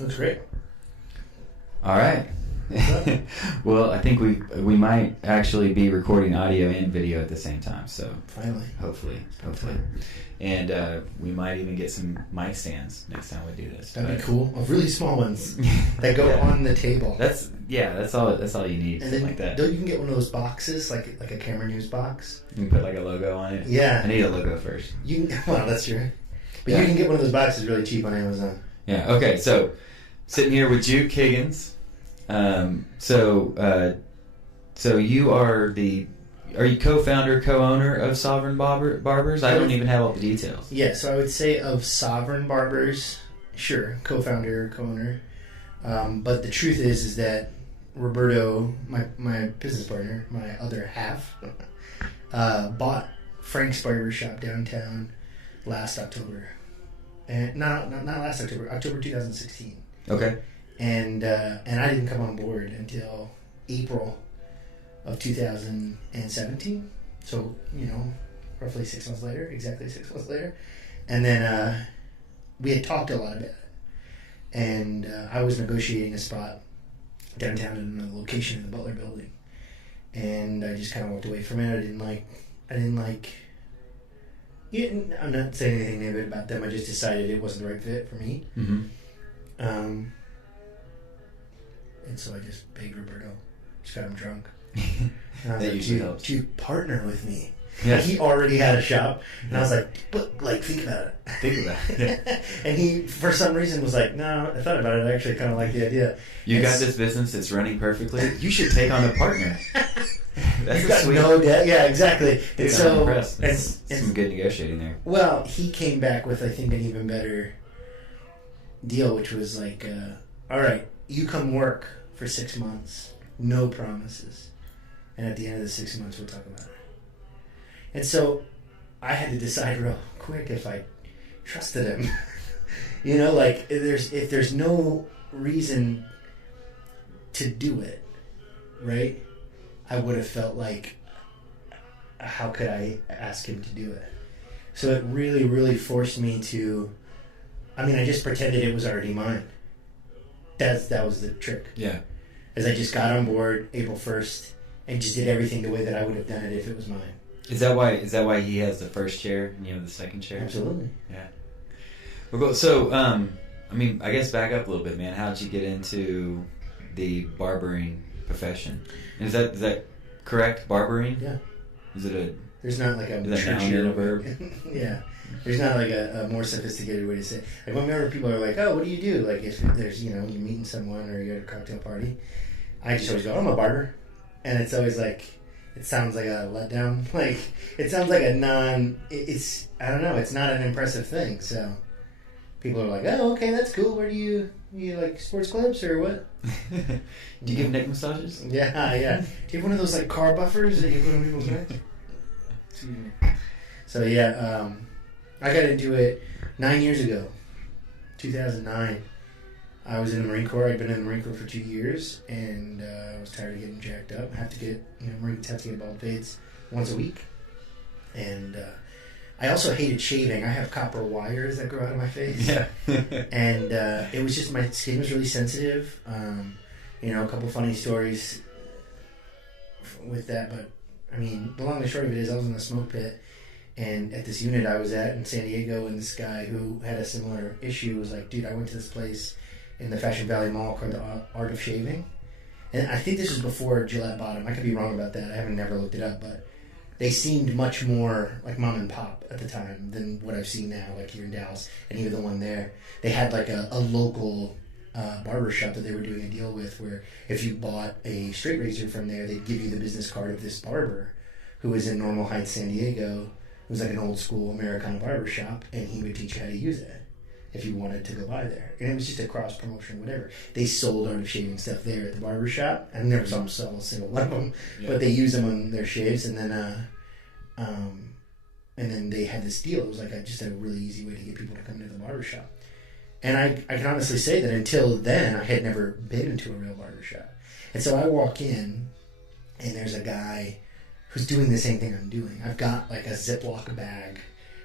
Looks great. All right. Well, I think we might actually be recording audio and video at the same time. So finally, hopefully, and we might even get some mic stands next time we do this. That'd be cool. Really small ones that go on the table. That's all you need. And then like that. You can get one of those boxes, like a camera news box. You can put like a logo on it. Yeah, I need a logo first. Well, that's true. But you can get one of those boxes really cheap on Amazon. Yeah. Okay. So sitting here with Juke Higgins. So you are you co-founder, co-owner of Sovereign Barbers? I don't even have all the details. Yeah, so I would say of Sovereign Barbers, sure, co-founder, co-owner. But the truth is that Roberto, my business partner, my other half, bought Frank's Barber Shop downtown last October. And not last October, October 2016. Okay. And I didn't come on board until April of 2017. So, roughly 6 months later, exactly 6 months later. And then we had talked a lot about it. And I was negotiating a spot downtown in another location in the Butler Building. And I just kind of walked away from it. I didn't like. Yeah, I'm not saying anything negative about them. I just decided it wasn't the right fit for me. Mm-hmm. And so I just begged Roberto. Just got him drunk. That usually helps. Do you partner with me? Yes. He already had a shop. And I was like, think about it. Think about it. And he, for some reason, was like, no, I thought about it. I actually kind of like the idea. You got this business. It's running perfectly. You should take on a partner. That's got sweet. No debt. Yeah, exactly. Dude, so, I'm impressed. That's some good negotiating there. Well, he came back with, I think, an even better deal, which was like, all right, you come work for 6 months, no promises, and at the end of the 6 months, we'll talk about it. And so I had to decide real quick if I trusted him. If there's no reason to do it, right? I would have felt like, how could I ask him to do it? So it really, really forced me to. I just pretended it was already mine. That was the trick. Yeah. As I just got on board April 1st and just did everything the way that I would have done it if it was mine. Is that why he has the first chair and you have the second chair? Absolutely. Yeah. Well, so I guess back up a little bit, man. How did you get into the barbering profession? Is that correct? Barbering? Yeah. Is it a? There's not like a noun verb. Yeah. There's not like a more sophisticated way to say it. Like whenever people are like, oh, what do you do? Like if there's, you're meeting someone or you're at a cocktail party, I just always go, I'm a barber. And it's always like, it sounds like a letdown. Like, it sounds like I don't know, it's not an impressive thing. So people are like, oh, okay, that's cool. Where do you like sports clubs or what? Do you give neck massages? Yeah. Do you have one of those like car buffers that you put on people's necks? Excuse me. So yeah, I got into it 9 years ago, 2009. I was in the Marine Corps. I'd been in the Marine Corps for 2 years, and I was tired of getting jacked up. Marines have to get bald fades once a week. And I also hated shaving. I have copper wires that grow out of my face. Yeah. And it was just, my skin was really sensitive. A couple funny stories with that, but the long and short of it is I was in the smoke pit. And at this unit I was at in San Diego, and this guy who had a similar issue was like, dude, I went to this place in the Fashion Valley Mall called the Art of Shaving. And I think this was before Gillette bought them. I could be wrong about that. I haven't never looked it up, but they seemed much more like mom and pop at the time than what I've seen now, like here in Dallas. And even the one there, they had like a local barber shop that they were doing a deal with where if you bought a straight razor from there, they'd give you the business card of this barber who was in Normal Heights, San Diego. It was like an old school Americana barber shop, and he would teach you how to use it if you wanted to go by there. And it was just a cross promotion, whatever. They sold Art of Shaving stuff there at the barber shop. I never saw them sell a single one of them, but they used them on their shaves. And then they had this deal. It was like just a really easy way to get people to come to the barber shop. And I can honestly say that until then, I had never been into a real barber shop. And so I walk in, and there's a guy who's doing the same thing I'm doing. I've got like a Ziploc bag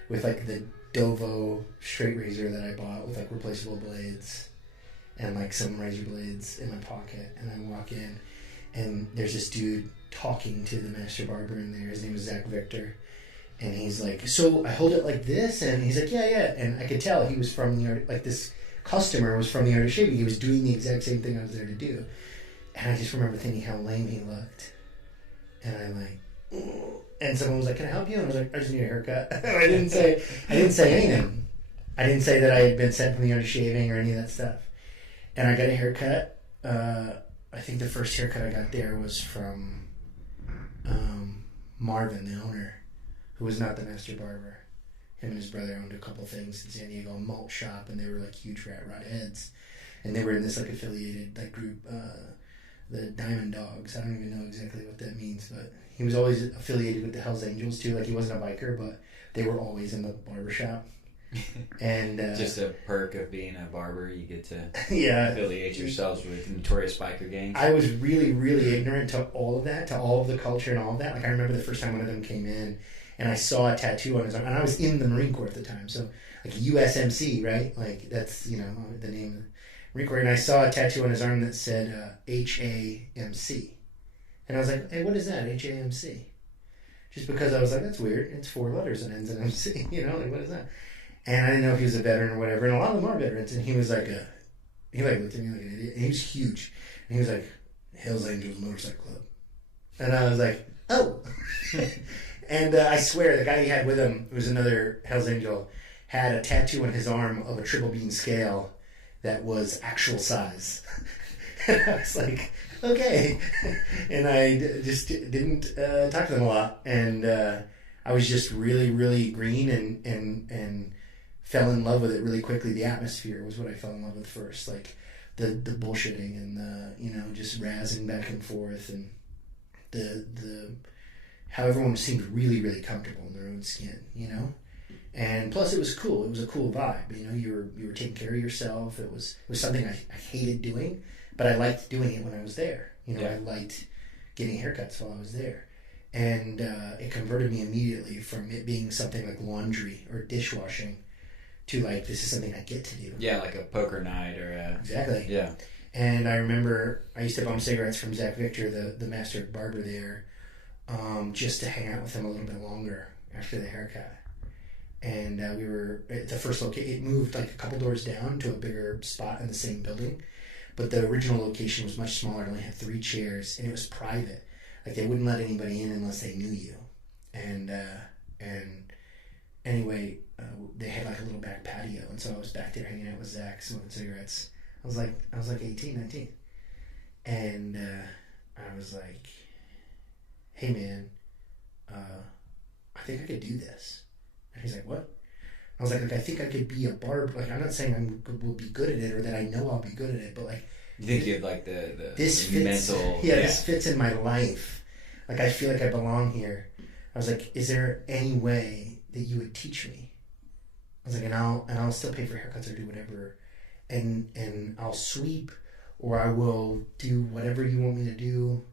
with like the Dovo straight razor that I bought with like replaceable blades. and like some razor blades in my pocket, and I walk in, and there's this dude talking to the master barber in there. His name is Zach Victor, and he's like, so I hold it like this, and he's like, yeah, and I could tell he was from the art, like this customer was from the art of shaving. He was doing the exact same thing I was there to do, and I just remember thinking how lame he looked, and I'm like, oh. And someone was like, can I help you? And I was like, I just need a haircut. I didn't say anything. I didn't say that I had been sent from the art of shaving or any of that stuff. And I got a haircut. I think the first haircut I got there was from Marvin, the owner, who was not the master barber. Him and his brother owned a couple things in San Diego, a malt shop, and they were like huge rat rod heads. And they were in this like affiliated like group, the Diamond Dogs. I don't even know exactly what that means, but he was always affiliated with the Hells Angels too. Like he wasn't a biker, but they were always in the barbershop. And just a perk of being a barber, you get to affiliate yourselves with notorious biker gangs. I was really, really ignorant to all of that, to all of the culture and all of that. Like I remember the first time one of them came in, and I saw a tattoo on his arm, and I was in the Marine Corps at the time, so like USMC, right? Like that's the name of the Marine Corps, and I saw a tattoo on his arm that said HAMC, and I was like, hey, what is that, HAMC? Just because I was like, that's weird. It's 4 letters and ends in MC, like what is that? And I didn't know if he was a veteran or whatever. And a lot of them are veterans. And he was like he like looked at me like an idiot. And he was huge. And he was like, Hells Angels Motorcycle Club. And I was like, oh. And I swear the guy he had with him, who was another Hells Angel, had a tattoo on his arm of a triple beam scale that was actual size. And I was like, okay. And I just didn't talk to them a lot. And I was just really, really green and fell in love with it really quickly. The atmosphere was what I fell in love with first, like the bullshitting and the just razzing back and forth, and the how everyone seemed really, really comfortable in their own skin, and plus it was cool. It was a cool vibe. You were taking care of yourself. It was something I hated doing, but I liked doing it when I was there. I liked getting haircuts while I was there. And it converted me immediately from it being something like laundry or dishwashing to like, this is something I get to do. Yeah, like a poker night or a... Exactly. Yeah. And I remember I used to bum cigarettes from Zach Victor, the master barber there, just to hang out with him a little bit longer after the haircut. And we were at the first location. It moved like a couple doors down to a bigger spot in the same building. But the original location was much smaller. It only had 3 chairs, and it was private. Like they wouldn't let anybody in unless they knew you, and anyway, they had like a little back patio, and so I was back there hanging out with Zach, smoking cigarettes. I was like 18, 19, and I was like, "Hey man, I think I could do this." And he's like, "What?" I was like, I think I could be a barber. Like I'm not saying I will be good at it or that I know I'll be good at it, but like. You think you have like the this the fits, mental... Yeah, this fits in my life. Like, I feel like I belong here. I was like, is there any way that you would teach me? I was like, and I'll still pay for haircuts or do whatever. And I'll sweep or I will do whatever you want me to do.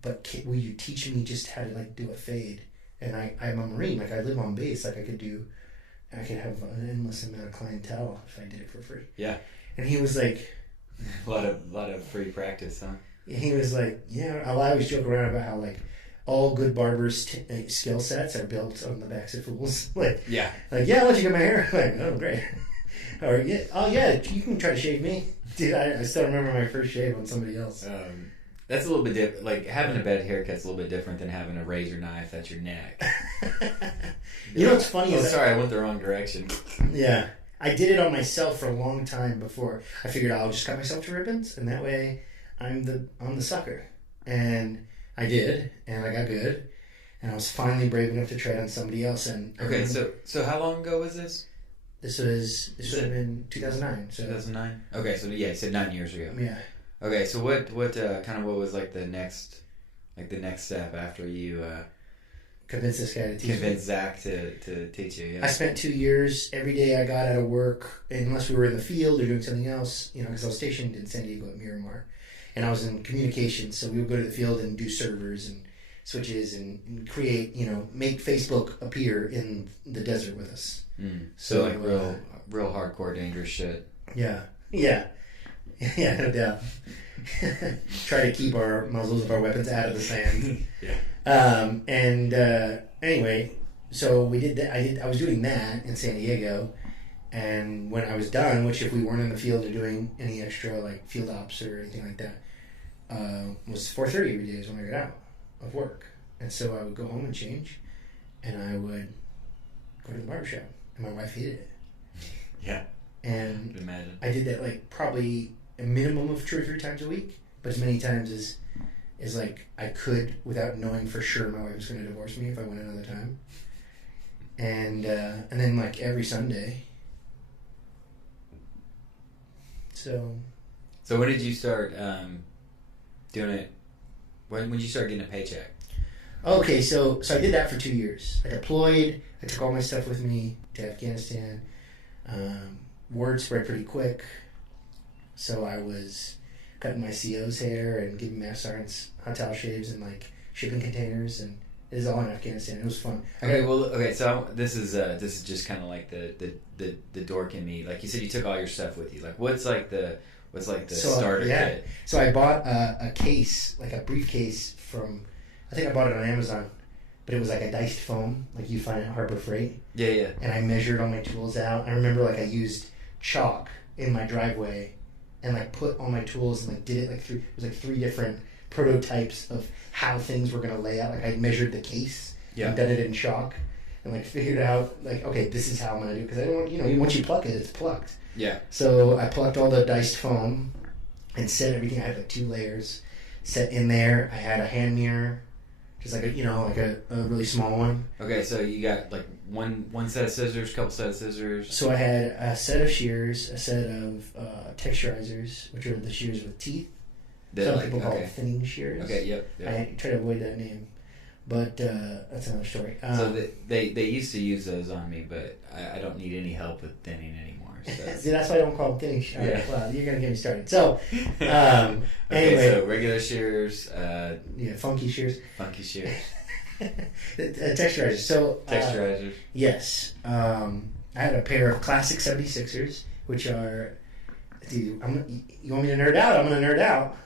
But will you teach me just how to, like, do a fade? And I'm a Marine. Like, I live on base. Like, I could have an endless amount of clientele if I did it for free. Yeah. And he was like... A lot of free practice, huh? He was like, yeah. I always joke around about how like all good barbers' skill sets are built on the backs of fools. I'll let you cut my hair. Like, oh great. Or you can try to shave me, dude. I still remember my first shave on somebody else. That's a little bit different. Like having a bed haircut's a little bit different than having a razor knife at your neck. What's funny is sorry, I went the wrong direction. Yeah. I did it on myself for a long time before I figured I'll just cut myself to ribbons, and that way I'm the sucker. And I did, and I got good, and I was finally brave enough to try it on somebody else. And okay, so how long ago was this? This would have been 2009. So 2009. Okay, so yeah, you said 9 years ago. Yeah. Okay, so what was like the next step after you? Convince this guy to teach me. Convince Zach to teach you, yeah. I spent 2 years, every day I got out of work, unless we were in the field or doing something else, because I was stationed in San Diego at Miramar, and I was in communications, so we would go to the field and do servers and switches and create, make Facebook appear in the desert with us. So like real hardcore dangerous shit. Yeah. Yeah. Yeah, no doubt. Try to keep our muzzles of our weapons out of the sand. Anyway, so we did that. I was doing that in San Diego, and when I was done, which if we weren't in the field or doing any extra like field ops or anything like that, was 4:30 every day is when I got out of work, and so I would go home and change, and I would go to the barbershop, and my wife hated it. Yeah. And imagine. I did that like probably a minimum of 2 or 3 times a week, but as many times as like I could without knowing for sure my wife was going to divorce me if I went another time. And then like every Sunday. So when did you start doing it? When did you start getting a paycheck? Okay, so I did that for 2 years. I deployed. I took all my stuff with me to Afghanistan. Word spread pretty quick. So I was cutting my CO's hair and giving Master Sergeants hotel shaves and like shipping containers, and it was all in Afghanistan. It was fun. So this is just kind of like the dork in me. Like you said, you took all your stuff with you. Like what's like the starter kit? So I bought a case, like a briefcase from, I think I bought it on Amazon, but it was like a diced foam, like you find at Harbor Freight. Yeah. And I measured all my tools out. I remember like I used chalk in my driveway and like put all my tools and like did it like it was like 3 different prototypes of how things were gonna lay out. Like I measured the case and done it in chalk and like figured out like, okay, this is how I'm gonna do it, because I don't want, once you pluck it, it's plucked. Yeah. So I plucked all the diced foam and set everything. I had like 2 layers set in there. I had a hand mirror, just like a really small one. Okay, so you got like one set of scissors, couple set of scissors. So I had a set of shears, a set of texturizers, which are the shears with teeth. Some people call it thinning shears. Okay, yep. I try to avoid that name, but that's another story. So they used to use those on me, but I don't need any help with thinning anymore. So. See, that's why I don't call them thinning shears. Yeah. Well, you're gonna get me started. So anyway, so regular shears. Funky shears. Funky shears. Texturizers. So texturizers. Yes. I had a pair of classic 76ers, which are. Dude, you want me to nerd out? I'm gonna nerd out.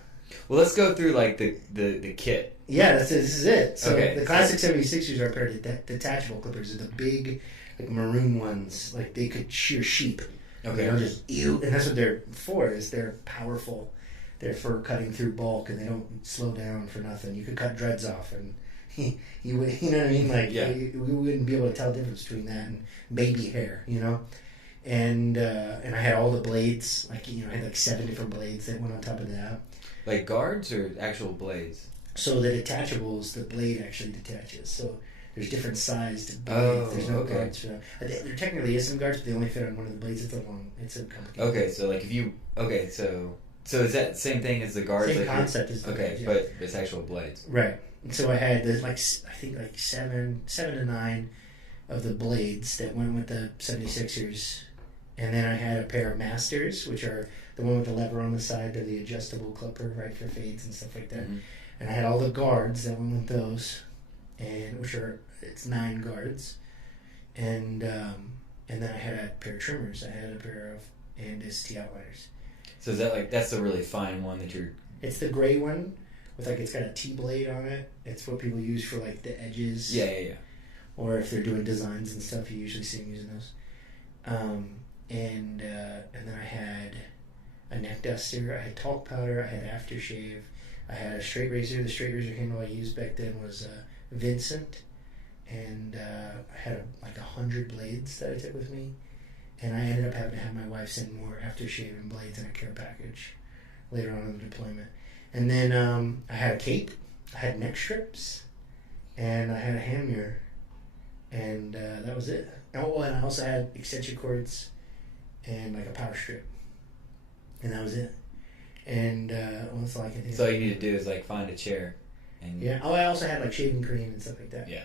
Well, let's go through like the kit. Yeah, this is it. So the classic 76ers are a pair of detachable clippers. They're the big, like maroon ones. Like they could shear sheep. Okay. And that's what they're for. Is they're powerful. They're for cutting through bulk, and they don't slow down for nothing. You could cut dreads off, and you know what I mean. Like we wouldn't be able to tell the difference between that and baby hair. And I had all the blades. Like I had like 7 different blades that went on top of that. Like guards or actual blades? So the detachables, the blade actually detaches. So there's different sized blades. There's no guards for them. There technically is some guards, but they only fit on one of the blades. It's a complicated. Okay, so like so is that the same thing as the guards? Same concept as the blades, but it's actual blades. Right. And so I had I think 7 to 9 of the blades that went with the 76ers. And then I had a pair of Masters, which are the one with the lever on the side, they're the adjustable clipper, right, for fades and stuff like that. Mm-hmm. And I had all the guards that went with those, and it's 9 guards. And then I had a pair of trimmers. I had a pair of Andis T outliners. So is that that's the really fine one that you're? It's the gray one with it's got a T blade on it. It's what people use for the edges. Yeah. Or if they're doing designs and stuff, you usually see them using those. And then I had a neck duster, I had talc powder, I had aftershave, I had a straight razor. The straight razor handle I used back then was Vincent, and I had 100 blades that I took with me, and I ended up having to have my wife send more aftershave and blades in a care package later on in the deployment. And then I had a cape, I had neck strips, and I had a hand mirror, and that was it. Oh, and I also had extension cords and a power strip, and that was it. And that's all I can think. So all you need to do is find a chair, and I also had shaving cream and stuff like that. Yeah.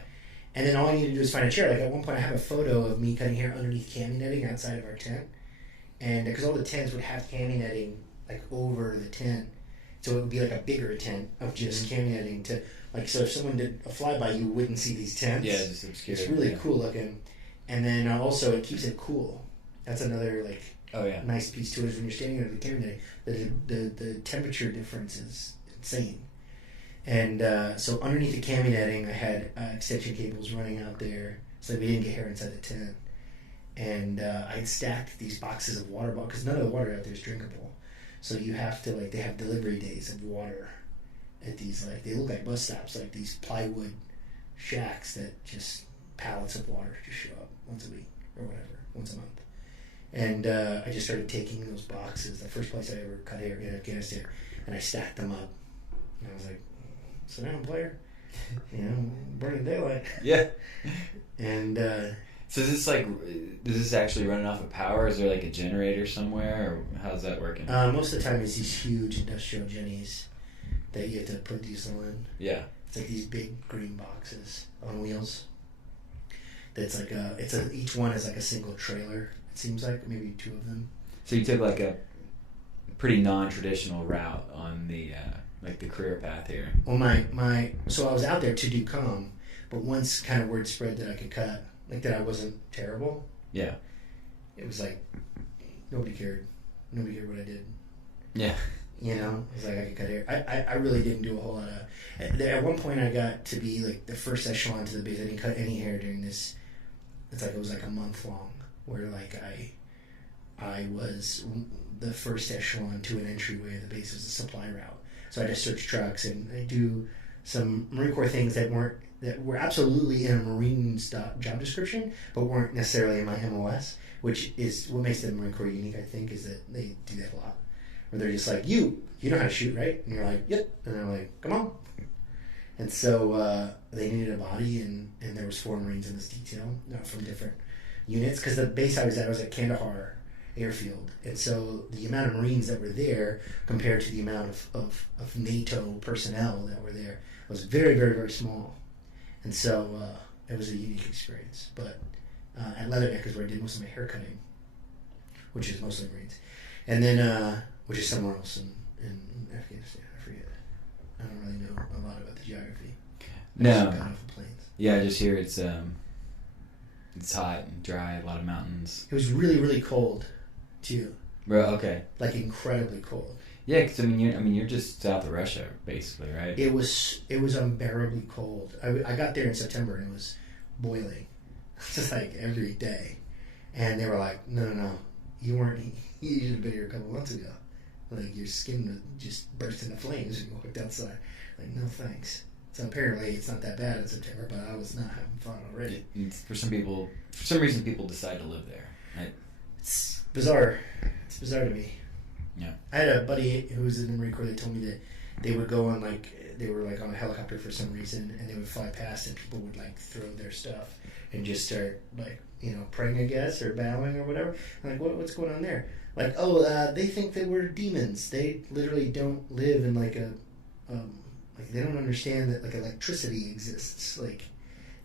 And then all I need to do is find a chair. At one point, I have a photo of me cutting hair underneath cami netting outside of our tent, and because all the tents would have cami netting over the tent, so it would be a bigger tent of just cami netting to so if someone did a flyby, you wouldn't see these tents. Yeah, just obscure. It's really cool looking. And then also it keeps it cool. That's another Oh yeah. nice piece to it is when you're standing under the camera, the temperature difference is insane. And so underneath the cami netting, I had extension cables running out there so we didn't get hair inside the tent. And I'd stacked these boxes of water bottles because none of the water out there is drinkable. So you have to, like, they have delivery days of water at these, like, they look like bus stops, like these plywood shacks that just pallets of water just show up once a week or whatever, once a month. And I just started taking those boxes, the first place I ever cut hair in Afghanistan, and I stacked them up. And I was like, sit down, player. You know, burning daylight. Yeah. And so is this like, is this actually running off of power? Is there like a generator somewhere, or how's that working? most of the time it's these huge industrial jennies that you have to put diesel in. Yeah. It's like these big green boxes on wheels. That's like each one is like a single trailer. It seems like maybe two of them. So you took like a pretty non-traditional route on the like the career path here. Well, so I was out there to do comm, but once kind of word spread that I could cut, like that I wasn't terrible. Yeah. It was like nobody cared. Nobody cared what I did. Yeah. You know, it was like I could cut hair. I really didn't do a whole lot of. At one point, I got to be like the first echelon to the base. I didn't cut any hair during this. It was like a month long, where like I was the first echelon to an entryway of the base. It was a supply route. So I just search trucks and I do some Marine Corps things that were absolutely in a Marine's job description, but weren't necessarily in my MOS, which is what makes the Marine Corps unique, I think, is that they do that a lot. Where they're just like, you know how to shoot, right? And you're like, yep. And they're like, come on. And so they needed a body, and there was 4 Marines in this detail from different units. Because the base I was at Kandahar Airfield. And so the amount of Marines that were there compared to the amount of NATO personnel that were there was very, very, very small. And so it was a unique experience. But at Leatherneck is where I did most of my hair cutting, which is mostly Marines. And then, which is somewhere else in Afghanistan. I forget. I don't really know a lot about the geography. No. I just got off the planes. Yeah, I just hear it's hot and dry, a lot of mountains. It was really, really cold, too. Bro, okay. Like incredibly cold. Yeah, because you're just south of Russia, basically, right? It was unbearably cold. I got there in September and it was boiling, just like every day. And they were like, no, you should have been here a couple months ago. Like your skin would just burst into flames when you walked outside. Like, no thanks. So apparently it's not that bad in September, but I was not having fun already. For some reason people decide to live there, right? It's bizarre. It's bizarre to me. Yeah. I had a buddy who was in the Marine Corps that told me that they would go on they were on a helicopter for some reason, and they would fly past and people would throw their stuff and just start praying, I guess, or bowing or whatever. I'm like, what's going on there? Like, they think that we're demons. They literally don't live in they don't understand that electricity exists. Like,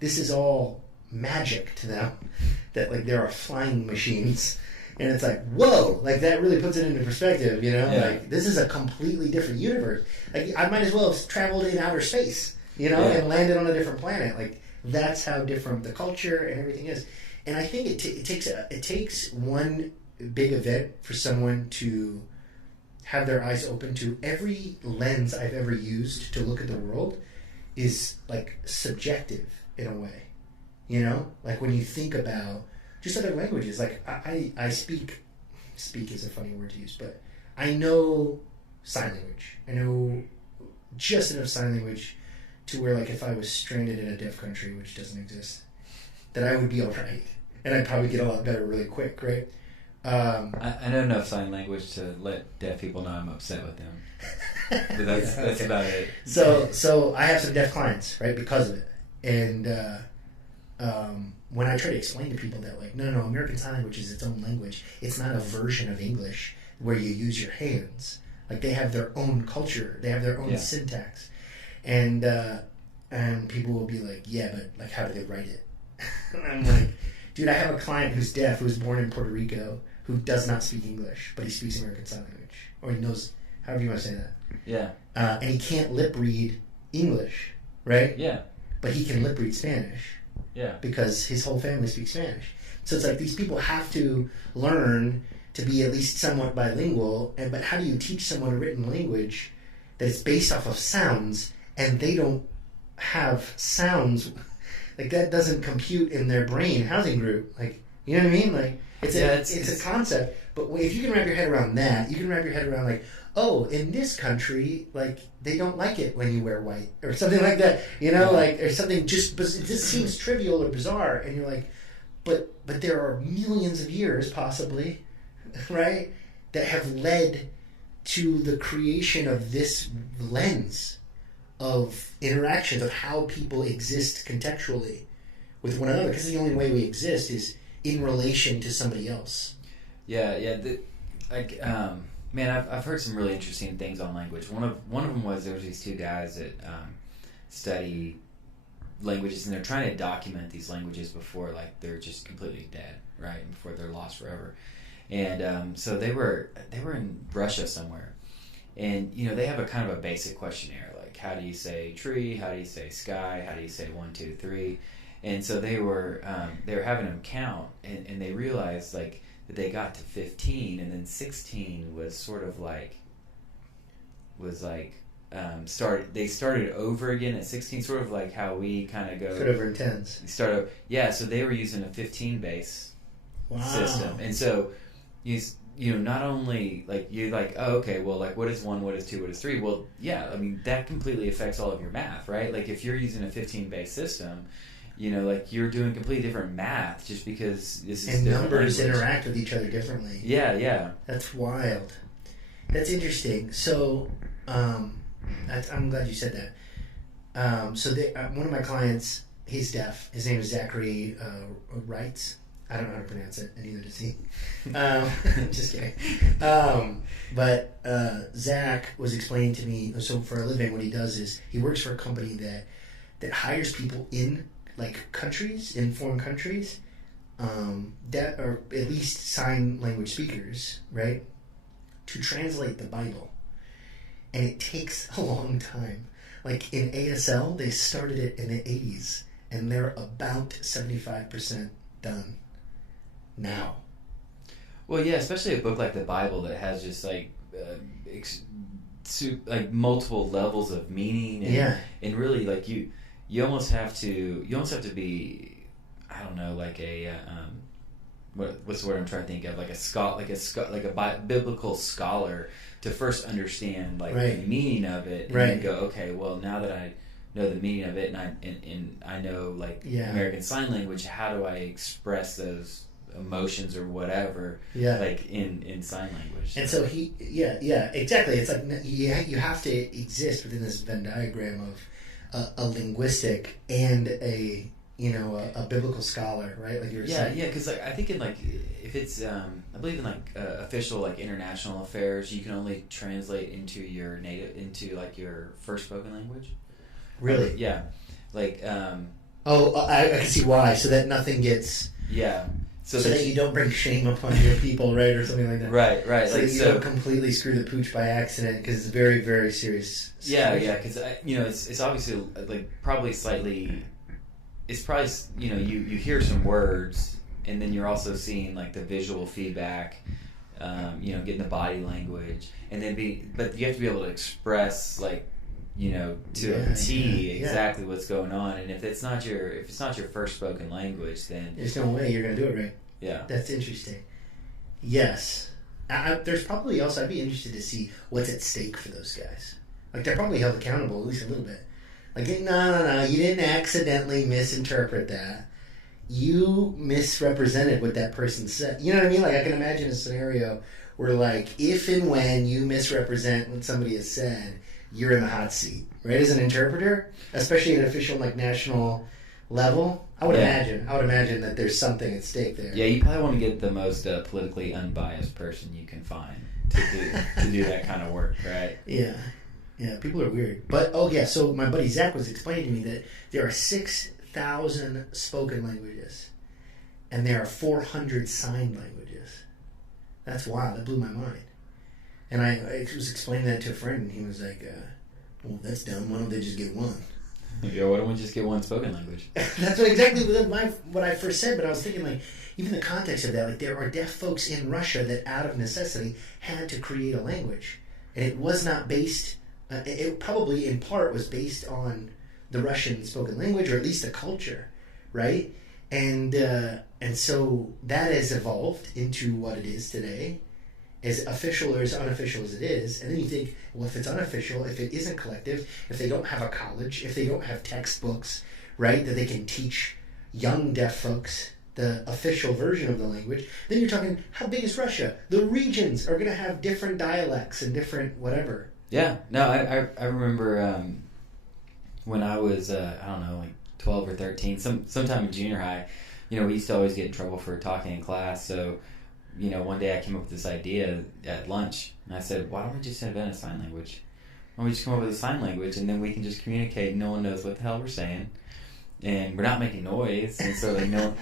this is all magic to them. That there are flying machines. And it's like, whoa, that really puts it into perspective, Yeah. This is a completely different universe. I might as well have traveled in outer space, and landed on a different planet. That's how different the culture and everything is. And I think it takes one big event for someone to have their eyes open to every lens I've ever used to look at the world is subjective in a way, when you think about just other languages. I speak is a funny word to use, but I know sign language. I know just enough sign language to where if I was stranded in a deaf country, which doesn't exist, that I would be all right. And I'd probably get a lot better really quick, right? I know enough sign language to let deaf people know I'm upset with them. But that's about it. So I have some deaf clients, right, because of it. And when I try to explain to people that no, American Sign Language is its own language. It's not a version of English where you use your hands. They have their own culture. They have their own syntax. And people will be like, yeah, but how do they write it? And I'm like, dude, I have a client who's deaf, who was born in Puerto Rico, who does not speak English, but he speaks American Sign Language. Or he knows, however you want to say that. Yeah. And he can't lip read English, right? Yeah. But he can lip read Spanish. Yeah. Because his whole family speaks Spanish. So it's these people have to learn to be at least somewhat bilingual. But how do you teach someone a written language that is based off of sounds and they don't have sounds? Like, that doesn't compute in their brain housing group. Like, you know what I mean? Like, it's a concept. But if you can wrap your head around that, you can wrap your head around, like, oh, in this country, like, they don't like it when you wear white, or something like that, you know, like, or something just, it just seems trivial or bizarre, and you're like, but there are millions of years, possibly, right, that have led to the creation of this lens of interactions, of how people exist contextually with one another, because the only way we exist is in relation to somebody else. Man, I've heard some really interesting things on language. One of them was there was these two guys that study languages, and they're trying to document these languages before, like, they're just completely dead, right? Before they're lost forever. And so they were in Russia somewhere, and you know, they have a kind of a basic questionnaire, like, how do you say tree? How do you say sky? How do you say 1, 2, 3? And so they were having them count, and they realized, like, that they got to 15, and then 16 was sort of like they started over again at 16, sort of like how we kind of go sort of intense. So they were using a 15 base system, and so you know, not only, like, you're like, oh, okay, well, like, what is 1, what is 2, what is 3? Well, yeah, I mean, that completely affects all of your math, right? Like, if you're using a 15 base system, you know, like, you're doing completely different math just because this is, and numbers language. Interact with each other differently. Yeah. That's wild. That's interesting. So, I'm glad you said that. So one of my clients, he's deaf. His name is Zachary Wrights. I don't know how to pronounce it, and neither does he. Just kidding. But Zach was explaining to me, so for a living, what he does is he works for a company that hires people in, like, countries, in foreign countries, that are at least sign language speakers, right, to translate the Bible. And it takes a long time. Like, in ASL, they started it in the 80s, and they're about 75% done now. Well, yeah, especially a book like the Bible that has just, like, multiple levels of meaning, and really, like, you almost have to be, I don't know, like a what's the word I'm trying to think of, like a biblical scholar to first understand, like, the meaning of it, and then go, okay, well, now that I know the meaning of it, and I know, like, American Sign Language, how do I express those emotions or whatever, like, in sign language? And so exactly. It's like you have to exist within this Venn diagram of a linguistic and a biblical scholar, right? Like you were saying. Yeah, because, like, I think in, like, if it's I believe in, like, official, like, international affairs, you can only translate into your like, your first spoken language. Really? Yeah, like. I can see why. So that nothing gets. Yeah. So that you don't bring shame upon your people, right, or something like that. Right. So like, you don't completely screw the pooch by accident, because it's a very, very serious situation. Yeah, because it's obviously, like, probably slightly. It's probably, you hear some words, and then you're also seeing, like, the visual feedback, getting the body language, and then but you have to be able to express, like, to a T exactly what's going on, and if it's not your first spoken language, then there's no way you're going to do it right. Yeah, that's interesting. Yes, there's probably also, I'd be interested to see what's at stake for those guys. Like, they're probably held accountable at least a little bit. Like, no, you didn't accidentally misinterpret that. You misrepresented what that person said. You know what I mean? Like, I can imagine a scenario where, like, if and when you misrepresent what somebody has said, you're in the hot seat, right? As an interpreter, especially at an official, like, national level, I would imagine that there's something at stake there. Yeah, you probably want to get the most politically unbiased person you can find to do that kind of work, right? Yeah, people are weird. But, so my buddy Zach was explaining to me that there are 6,000 spoken languages, and there are 400 sign languages. That's wild. That blew my mind. And I was explaining that to a friend, and he was like, well, that's dumb. Why don't they just get one? Yeah, why don't we just get one spoken language? That's exactly what I first said, but I was thinking, like, even the context of that, like, there are deaf folks in Russia that out of necessity had to create a language. And it was not based, it probably in part was based on the Russian spoken language, or at least the culture, right? And so that has evolved into what it is today, as official or as unofficial as it is. And then you think, well, if it's unofficial, if it isn't collective, if they don't have a college, if they don't have textbooks, right, that they can teach young deaf folks the official version of the language, then you're talking, how big is Russia? The regions are going to have different dialects and different whatever. Yeah. No, I remember when I was, I don't know, like 12 or 13, sometime in junior high, we used to always get in trouble for talking in class. So, one day I came up with this idea at lunch, and I said, why don't we just invent a sign language? Why don't we just come up with a sign language, and then we can just communicate. No one knows what the hell we're saying, and we're not making noise, and so they know.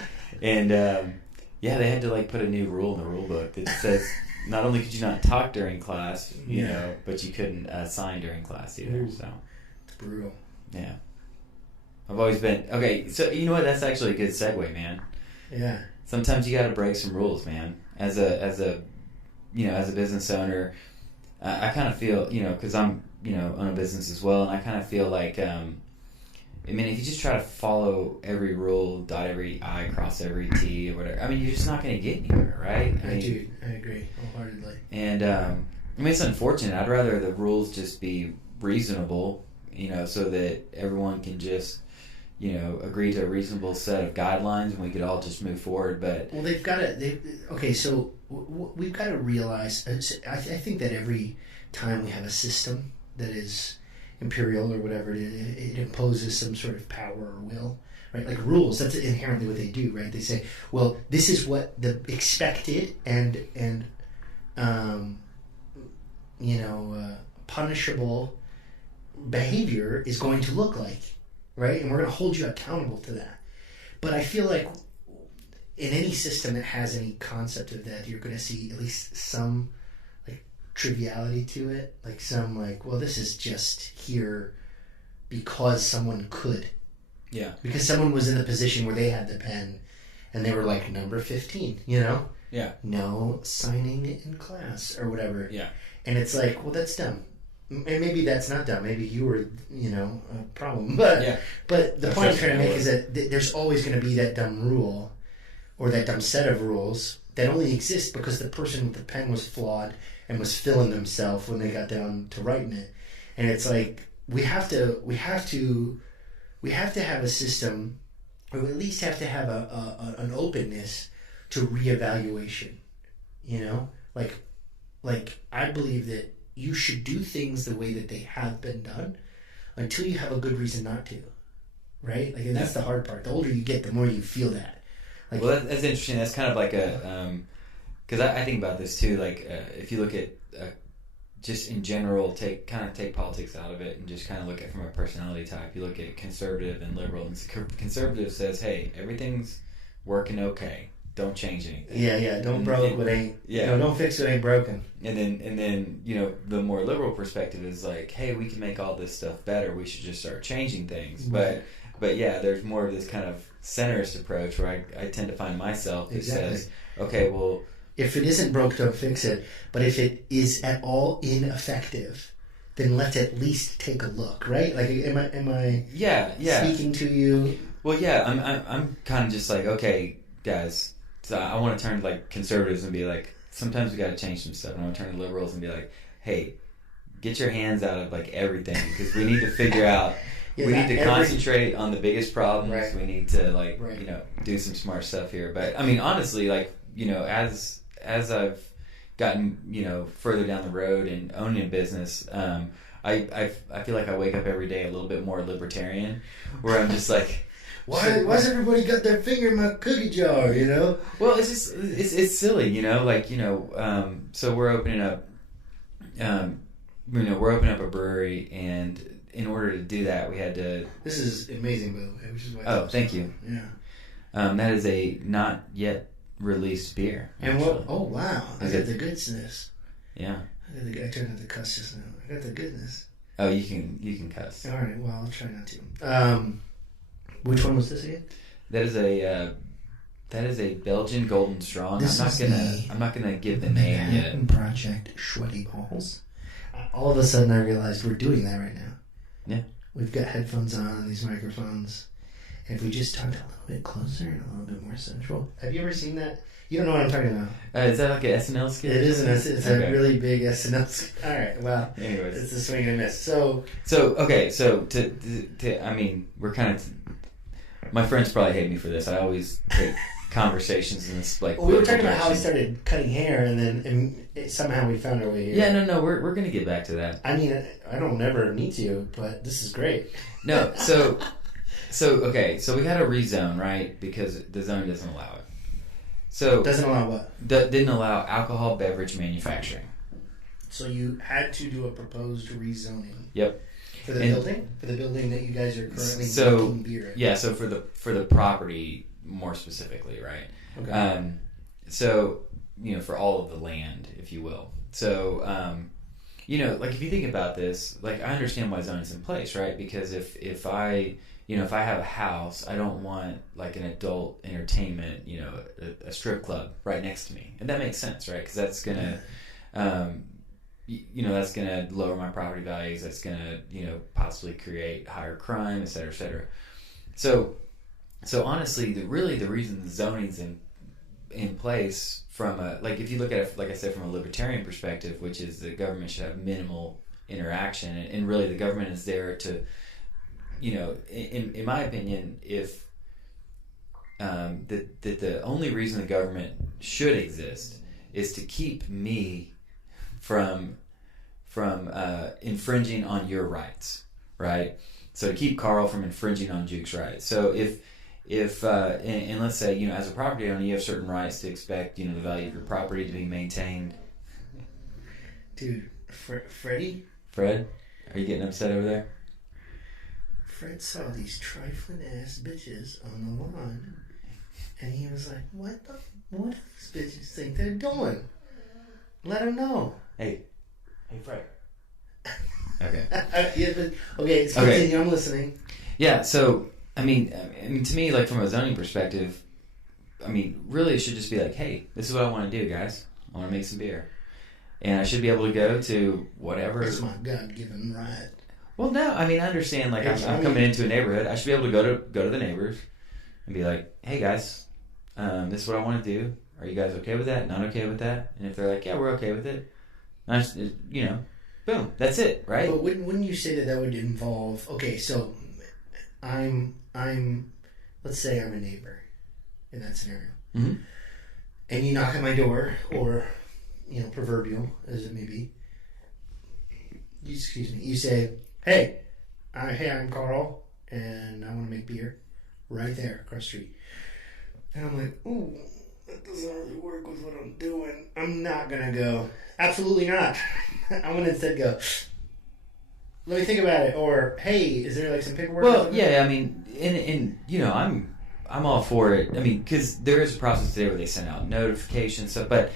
And they had to put a new rule in the rule book that says not only could you not talk during class, but you couldn't sign during class either. Ooh, so it's brutal. Yeah, I've always been okay. So you know what? That's actually a good segue, man. Yeah. Sometimes you got to break some rules, man. As a business owner, I kind of feel, because I'm, own a business as well, and I kind of feel like, if you just try to follow every rule, dot every I, cross every T, or whatever, you're just not going to get anywhere, right? I agree wholeheartedly. And, it's unfortunate. I'd rather the rules just be reasonable, so that everyone can just, agree to a reasonable set of guidelines and we could all just move forward. But well, they've got to. Okay, so we've got to realize. I think that every time we have a system that is imperial or whatever it is, it imposes some sort of power or will, right? Like rules. That's inherently what they do, right? They say, well, this is what the expected and punishable behavior is going to look like. Right? And we're going to hold you accountable to that. But I feel like in any system that has any concept of that, you're going to see at least some triviality to it. Well, this is just here because someone could. Yeah. Because someone was in the position where they had the pen and they were number 15, Yeah. No signing in class or whatever. Yeah. And it's well, that's dumb. And maybe that's not dumb. Maybe you were, a problem. But the point I'm trying to make is that there's always going to be that dumb rule or that dumb set of rules that only exist because the person with the pen was flawed and was filling themselves when they got down to writing it. And it's we have to have a system, or at least have to have an openness to reevaluation. I believe that you should do things the way that they have been done until you have a good reason not to, right? And that's the hard part. The older you get, the more you feel that. Well, that's interesting. That's kind of like because I think about this too. If you look at just in general, take politics out of it and just kind of look at it from a personality type. You look at conservative and liberal, and conservative says, "Hey, everything's working okay. Don't change anything." Yeah. Don't broke what ain't. Yeah. Don't fix what ain't broken. And then the more liberal perspective is hey, we can make all this stuff better. We should just start changing things. Right. But yeah, there's more of this kind of centrist approach where I tend to find myself that says, okay, well, if it isn't broke, don't fix it. But if it is at all ineffective, then let's at least take a look, right? Am I speaking to you? Well, yeah, I'm kind of just okay, guys. So I want to turn to conservatives and be sometimes we got to change some stuff. And I want to turn to liberals and be hey, get your hands out of everything because we need to figure out. We need to concentrate on the biggest problems. Right. We need to do some smart stuff here. But honestly, as I've gotten further down the road and owning a business, I feel like I wake up every day a little bit more libertarian, where I'm just why's everybody got their finger in my cookie jar? Well, it's just it's silly, So we're opening up, we're opening up a brewery, and in order to do that, we had to. This is amazing, by the way. Which is why thank you. Yeah. That is a not yet released beer. And what? Oh wow! I got the goodness. Yeah. I turned out the cuss just now. I got the goodness. Oh, you can cuss. All right. Well, I'll try not to. Which one was this again? That is a Belgian Golden Strong. I'm not gonna give the name yet. Project Sweaty Balls. All of a sudden, I realized we're doing that right now. Yeah. We've got headphones on and these microphones. And if we just talked a little bit closer and a little bit more central. Have you ever seen that? You don't know what I'm talking about. Is that like an SNL skit? It is it's okay. A really big SNL skit. All right, well, anyways, it's a swing and a miss. So I mean, we're kind of. My friends probably hate me for this. I always take conversations in this like. Well, we were talking about how we started cutting hair, and then somehow we found our way here. Yeah, no, we're gonna get back to that. I mean, I don't never need to, but this is great. No, so okay, so we had to rezone, right? Because the zone doesn't allow it. So doesn't allow what? Didn't allow alcohol beverage manufacturing. So you had to do a proposed rezoning. Yep. For the building that you guys are currently making beer at. Yeah, so for the property more specifically, right? Okay. So for all of the land, if you will. So like if you think about this, like I understand why zoning's in place, right? Because if I have a house, I don't want like an adult entertainment, a strip club right next to me, and that makes sense, right? Because that's gonna, that's gonna lower my property values. That's gonna, possibly create higher crime, et cetera, et cetera. So honestly, the reason the zoning's in place from if you look at it, like I said, from a libertarian perspective, which is the government should have minimal interaction, and really the government is there to. In my opinion, if that the only reason the government should exist is to keep me from infringing on your rights, right? So to keep Carl from infringing on Juke's rights. So if and let's say as a property owner, you have certain rights to expect the value of your property to be maintained. Dude, Fred, are you getting upset over there? Fred saw these trifling ass bitches on the lawn, and he was like, what do these bitches think they're doing? Let them know. Hey Fred. Okay. Okay, continue. I'm listening. Yeah, so I mean to me, like from a zoning perspective, I mean really it should just be like, hey, this is what I want to do, guys. I want to make some beer, and I should be able to go to whatever. It's my God-given right. Well, no, I mean, I understand, like, I'm coming into a neighborhood. I should be able to go to the neighbors and be like, hey, guys, this is what I want to do. Are you guys okay with that? Not okay with that? And if they're like, yeah, we're okay with it, boom, that's it, right? But wouldn't you say that would involve, okay, so I'm let's say I'm a neighbor in that scenario. Mm-hmm. And you knock at my door, or, proverbial as it may be. Excuse me. You say, hey, I'm Carl, and I want to make beer right there across the street. And I'm like, ooh, that doesn't really work with what I'm doing. I'm not going to go. Absolutely not. I'm going to instead go, let me think about it. Or, hey, is there like some paperwork? Well, yeah, I mean, and I'm all for it. I mean, because there is a process today where they send out notifications, stuff. But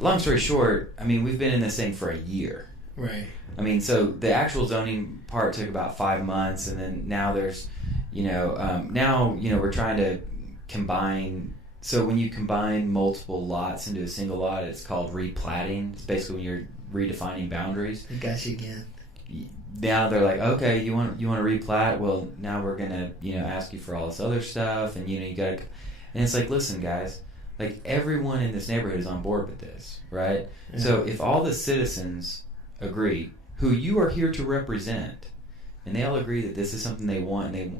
long story short, I mean, we've been in this thing for a year. Right. I mean, so the actual zoning part took about 5 months, and then now there's, we're trying to combine. So when you combine multiple lots into a single lot, it's called replatting. It's basically when you're redefining boundaries. I got you again. Now they're like, okay, you want to replat? Well, now we're gonna, ask you for all this other stuff, and you gotta. And it's like, listen, guys, like everyone in this neighborhood is on board with this, right? Yeah. So if all the citizens agree, who you are here to represent, and they all agree that this is something they want, and they,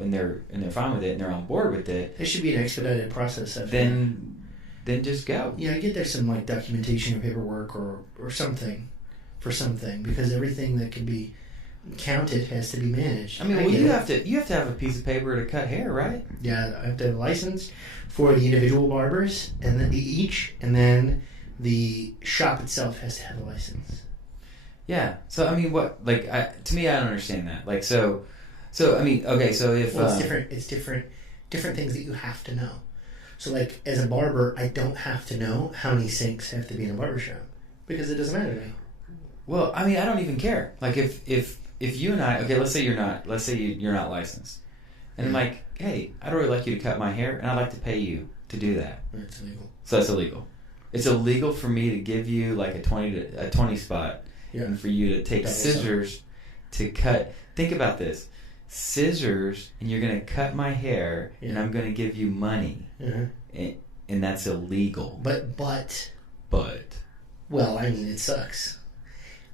and they're fine with it, and they're on board with it. It should be an expedited process. Then just go. Yeah, I get there's some like documentation or paperwork or something for something, because everything that can be counted has to be managed. I mean, you have to have a piece of paper to cut hair, right? Yeah, I have to have a license for the individual barbers, and then and then the shop itself has to have a license. Yeah. So I mean, to me, I don't understand that. Like, so I mean, okay. So if it's different. It's different things that you have to know. So like as a barber, I don't have to know how many sinks have to be in a barber shop, because it doesn't matter to me. Well, I mean, I don't even care. Like if if you and I, okay, let's say you're not licensed, and I'm like, hey, I'd really like you to cut my hair, and I'd like to pay you to do that. It's illegal. So that's illegal. It's illegal for me to give you like a 20 spot, and for you to take scissors to cut. Think about this: scissors, and you're going to cut my hair, and I'm going to give you money, and that's illegal. But. Well, I mean, it sucks.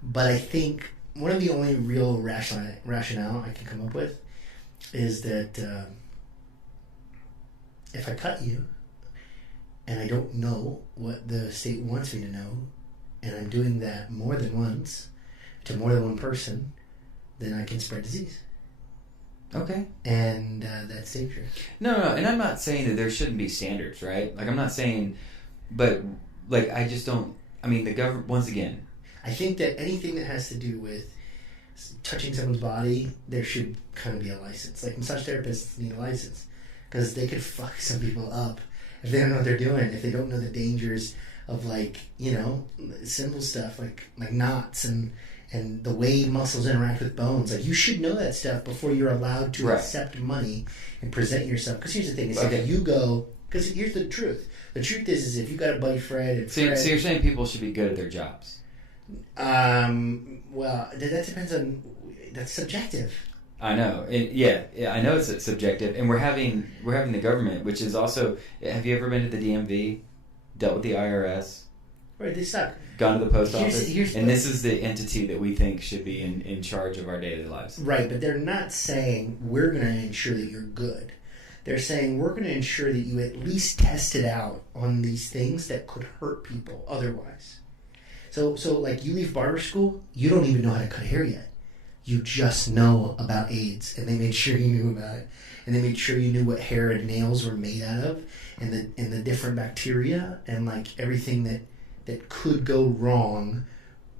But I think one of the only real rationale I can come up with is that if I cut you and I don't know what the state wants me to know, and I'm doing that more than once to more than one person, then I can spread disease. Okay. And that's dangerous. No, and I'm not saying that there shouldn't be standards, right? Like, I'm not saying, but, like, I just don't, I mean, the government, once again. I think that anything that has to do with touching someone's body, there should kind of be a license. Like, massage therapists need a license because they could fuck some people up if they don't know what they're doing, if they don't know the dangers of, like, you know, simple stuff like knots and the way muscles interact with bones. Like, you should know that stuff before you're allowed to accept money and present yourself. Because here's the thing: is if you go, because here's the truth. The truth is if you got a buddy Fred and Fred, so you're saying people should be good at their jobs. Well, that depends on. That's subjective. I know. Yeah, I know it's subjective, and we're having the government, which is also. Have you ever been to the DMV? Dealt with the IRS? Right, they suck. Gone to the post office, and this is the entity that we think should be in charge of our daily lives. Right, but they're not saying we're going to ensure that you're good. They're saying we're going to ensure that you at least test it out on these things that could hurt people otherwise. So like, you leave barber school, you don't even know how to cut hair yet. You just know about AIDS, and they made sure you knew about it, and they made sure you knew what hair and nails were made out of, and the different bacteria, and like everything that could go wrong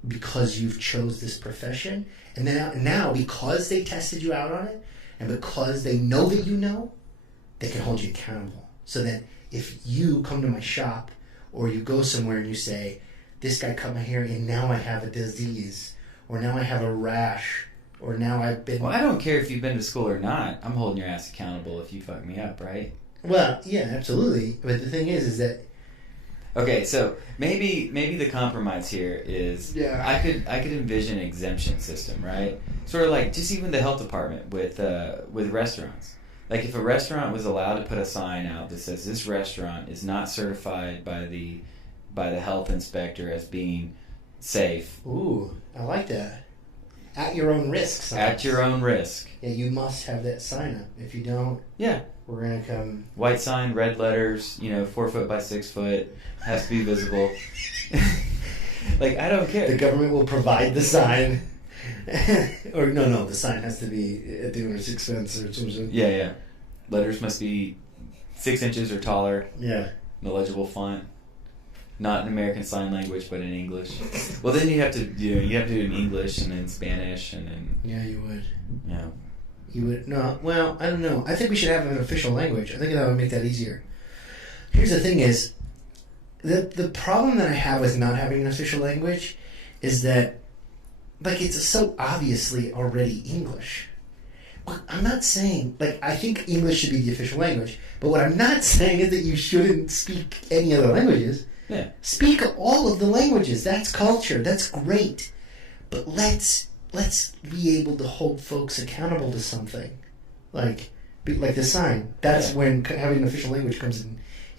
because you've chose this profession. And then now because they tested you out on it, and because they know that you know, they can hold you accountable. So that if you come to my shop or you go somewhere and you say, this guy cut my hair and now I have a disease, or now I have a rash, or now I've been... Well, I don't care if you've been to school or not. I'm holding your ass accountable if you fuck me up, right? Well, yeah, absolutely. But the thing is that... Okay, so maybe the compromise here is I could envision an exemption system, right? Sort of like just even the health department with restaurants. Like, if a restaurant was allowed to put a sign out that says this restaurant is not certified by the health inspector as being safe. Ooh, I like that. At your own risk. Signs. At your own risk. Yeah, you must have that sign up. If you don't, we're gonna come. White sign, red letters. 4 foot by 6 foot, has to be visible. Like, I don't care. The government will provide the sign. Or no, the sign has to be at the owner's expense or something. Yeah. Letters must be 6 inches or taller. Yeah. In legible font. Not in American Sign Language, but in English. Well, then you have to do it in English and then Spanish and then... Yeah, you would. Yeah. You would... No, well, I don't know. I think we should have an official language. I think that would make that easier. Here's the thing is, the problem that I have with not having an official language is that, like, it's so obviously already English. I'm not saying, like, I think English should be the official language, but what I'm not saying is that you shouldn't speak any other languages. Yeah. Speak all of the languages. That's culture. That's great. But let's be able to hold folks accountable to something. Like the sign. That's when having an official language comes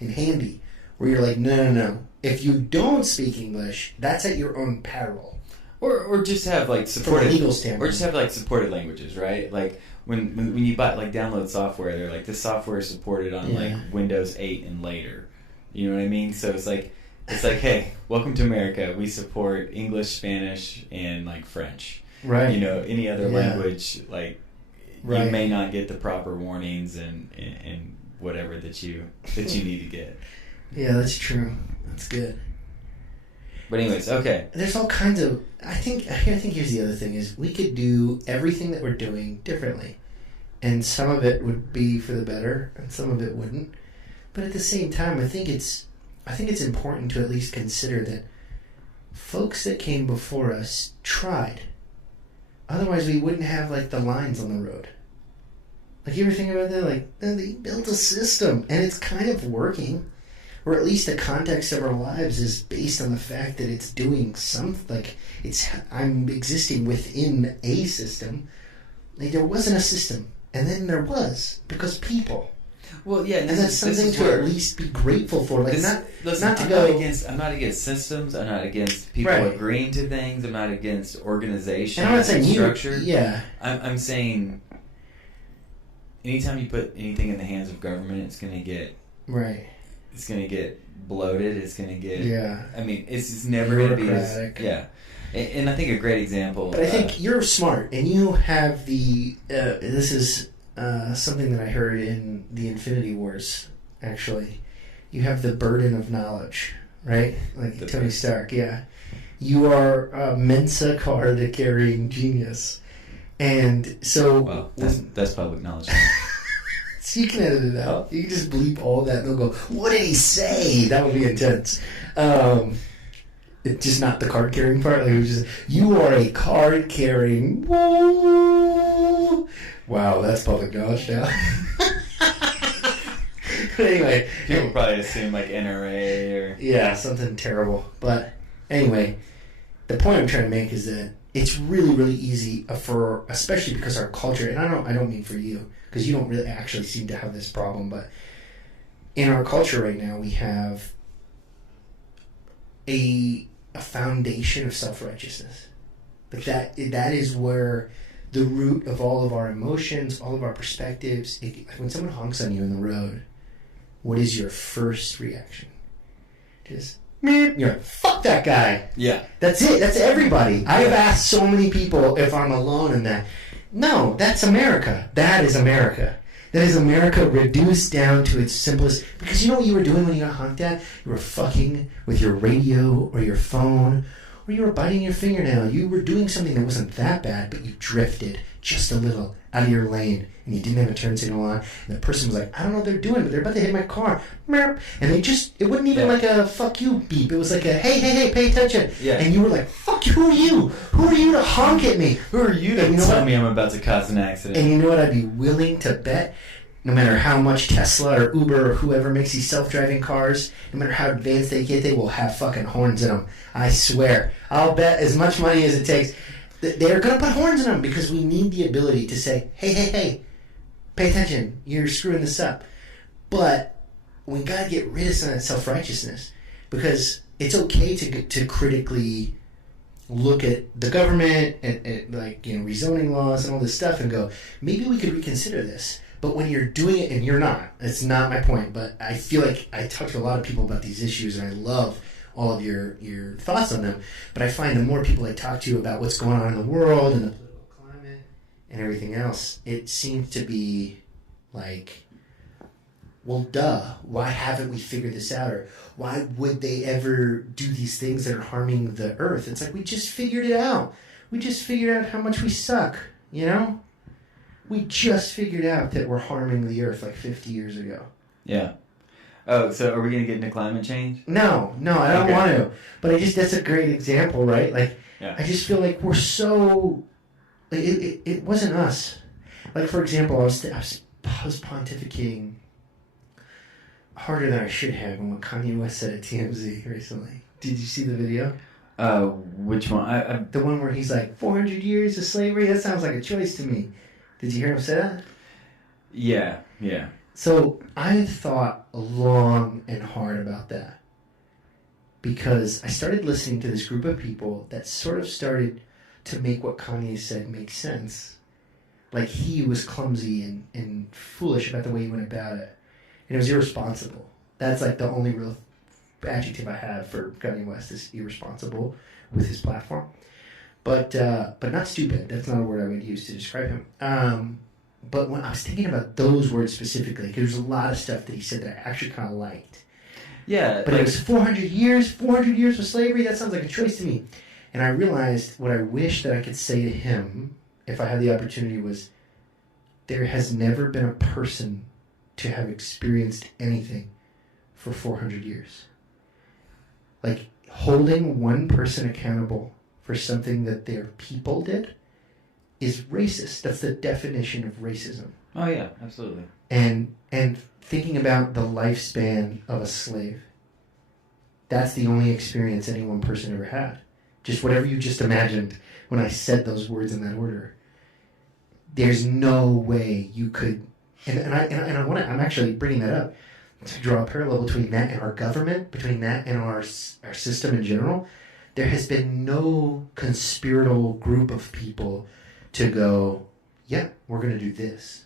in handy. Where you're like, no. If you don't speak English, that's at your own peril. Or just have like supported legal standpoint. Or just have like supported languages, right? Like when you buy like download software, they're like, this software is supported on like Windows 8 and later. You know what I mean? So it's like, hey, welcome to America. We support English, Spanish, and like French. Right. Any other language, like you may not get the proper warnings and whatever that you need to get. Yeah, that's true. That's good. But anyways, okay. There's all kinds of... I think here's the other thing is we could do everything that we're doing differently. And some of it would be for the better, and some of it wouldn't. But at the same time, I think it's important to at least consider that folks that came before us tried. Otherwise, we wouldn't have, like, the lines on the road. Like, you ever think about that? Like, they built a system, and it's kind of working. Or at least the context of our lives is based on the fact that it's doing something. Like, I'm existing within a system. Like, there wasn't a system. And then there was, because people. Well, yeah, and that's something to at least be grateful for. Like, I'm not against systems. I'm not against people agreeing to things. I'm not against organization. And I'm not saying structure. Yeah. I'm saying anytime you put anything in the hands of government, it's going to get It's going to get bloated. It's going to get. Yeah. I mean, it's never going to be as. Yeah. And I think a great example. But I think you're smart, and you have the. This is something that I heard in the Infinity Wars. Actually, you have the burden of knowledge, right? Like Tony Stark. Yeah, you are a Mensa card carrying genius, and so. Well, that's public knowledge. So you can edit it out. You can just bleep all that, and they'll go, "What did he say?" That would be intense. It's just not the card carrying part. Like, it was just, you are a card carrying. Whoa! Wow, that's public knowledge now. But anyway, people probably assume like NRA or something terrible. But anyway, the point I'm trying to make is that it's really, really easy for, especially because our culture, and I don't mean for you, because you don't really actually seem to have this problem, but in our culture right now, we have a foundation of self-righteousness. Like that is where the root of all of our emotions, all of our perspectives. Like when someone honks on you in the road, what is your first reaction? Just, you're like, fuck that guy. Yeah. That's it. That's everybody. Yeah. I've asked so many people if I'm alone in that. No, that's America. That is America. That is America reduced down to its simplest... Because you know what you were doing when you got honked at? You were fucking with your radio or your phone, or you were biting your fingernail. You were doing something that wasn't that bad, but you drifted just a little out of your lane, and you didn't have a turn signal on, and the person was like, I don't know what they're doing, but they're about to hit my car. And they just... It wasn't even like a fuck you beep. It was like a, hey, pay attention. Yeah. And you were like, fuck you, who are you? Who are you to honk at me? Who are you to tell me I'm about to cause an accident? And you know what I'd be willing to bet? No matter how much Tesla or Uber or whoever makes these self-driving cars, no matter how advanced they get, they will have fucking horns in them. I swear. I'll bet as much money as it takes. They're going to put horns in them because we need the ability to say, hey, pay attention. You're screwing this up. But we got to get rid of some of that self-righteousness because it's okay to critically look at the government and like, rezoning laws and all this stuff and go, maybe we could reconsider this. But when you're doing it, and you're not, it's not my point, but I feel like I talk to a lot of people about these issues, and I love all of your thoughts on them, but I find the more people I talk to about what's going on in the world and the political climate and everything else, it seems to be like, well, duh, why haven't we figured this out? Or why would they ever do these things that are harming the earth? It's like, we just figured it out. We just figured out how much we suck, We just figured out that we're harming the earth like 50 years ago. Yeah. Oh, so are we going to get into climate change? No, I don't want to. But that's a great example, right? Like, yeah. I just feel like we're so... It wasn't us. Like, for example, I was pontificating harder than I should have on what Kanye West said at TMZ recently. Did you see the video? Which one? The one where he's like, 400 years of slavery? That sounds like a choice to me. Did you hear him say that? Yeah. So I thought long and hard about that because I started listening to this group of people that sort of started to make what Kanye said make sense. Like he was clumsy and foolish about the way he went about it. And it was irresponsible. That's like the only real adjective I have for Kanye West is irresponsible with his platform. But not stupid. That's not a word I would use to describe him. But when I was thinking about those words specifically, because there's a lot of stuff that he said that I actually kind of liked. Yeah. But it was 400 years of slavery? That sounds like a choice to me. And I realized what I wish that I could say to him, if I had the opportunity, was there has never been a person to have experienced anything for 400 years. Like, holding one person accountable for something that their people did is racist. That's the definition of racism. Oh yeah, absolutely. And thinking about the lifespan of a slave, that's the only experience any one person ever had. Just whatever you just imagined when I said those words in that order. There's no way you could, I'm actually bringing that up to draw a parallel between that and our government, between that and our system in general. There has been no conspiratorial group of people to go, yeah, we're going to do this.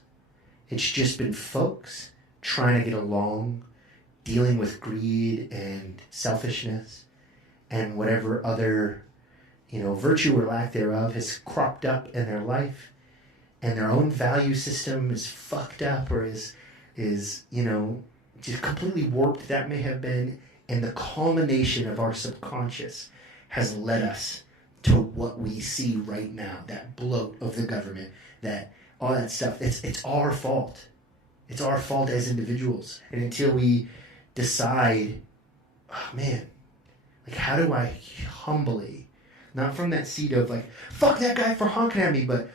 It's just been folks trying to get along, dealing with greed and selfishness and whatever other, virtue or lack thereof has cropped up in their life, and their own value system is fucked up or is just completely warped. That may have been, and the culmination of our subconscious has led us to what we see right now, that bloat of the government, that all that stuff. It's our fault. It's our fault as individuals. And until we decide, oh man, like how do I humbly, not from that seat of like, fuck that guy for honking at me, but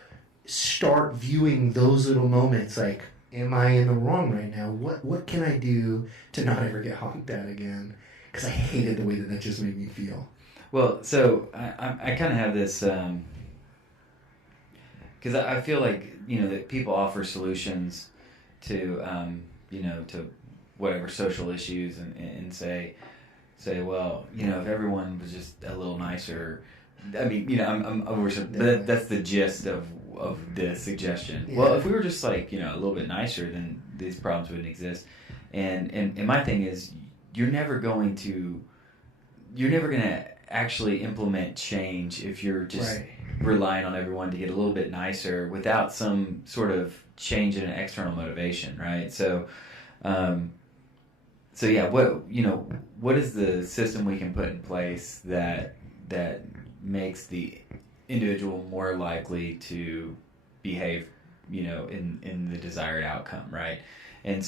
start viewing those little moments like, am I in the wrong right now? What can I do to not ever get honked at again? Because I hated the way that just made me feel. Well, so I kind of have this, because I feel like, that people offer solutions to, to whatever social issues and say, well, if everyone was just a little nicer, I mean, I'm over, but that's the gist of the suggestion. Yeah. Well, if we were just like, a little bit nicer, then these problems wouldn't exist. And my thing is, you're never going to actually implement change if you're just relying on everyone to get a little bit nicer without some sort of change in an external motivation, right? So yeah, what is the system we can put in place that makes the individual more likely to behave, in the desired outcome, right? And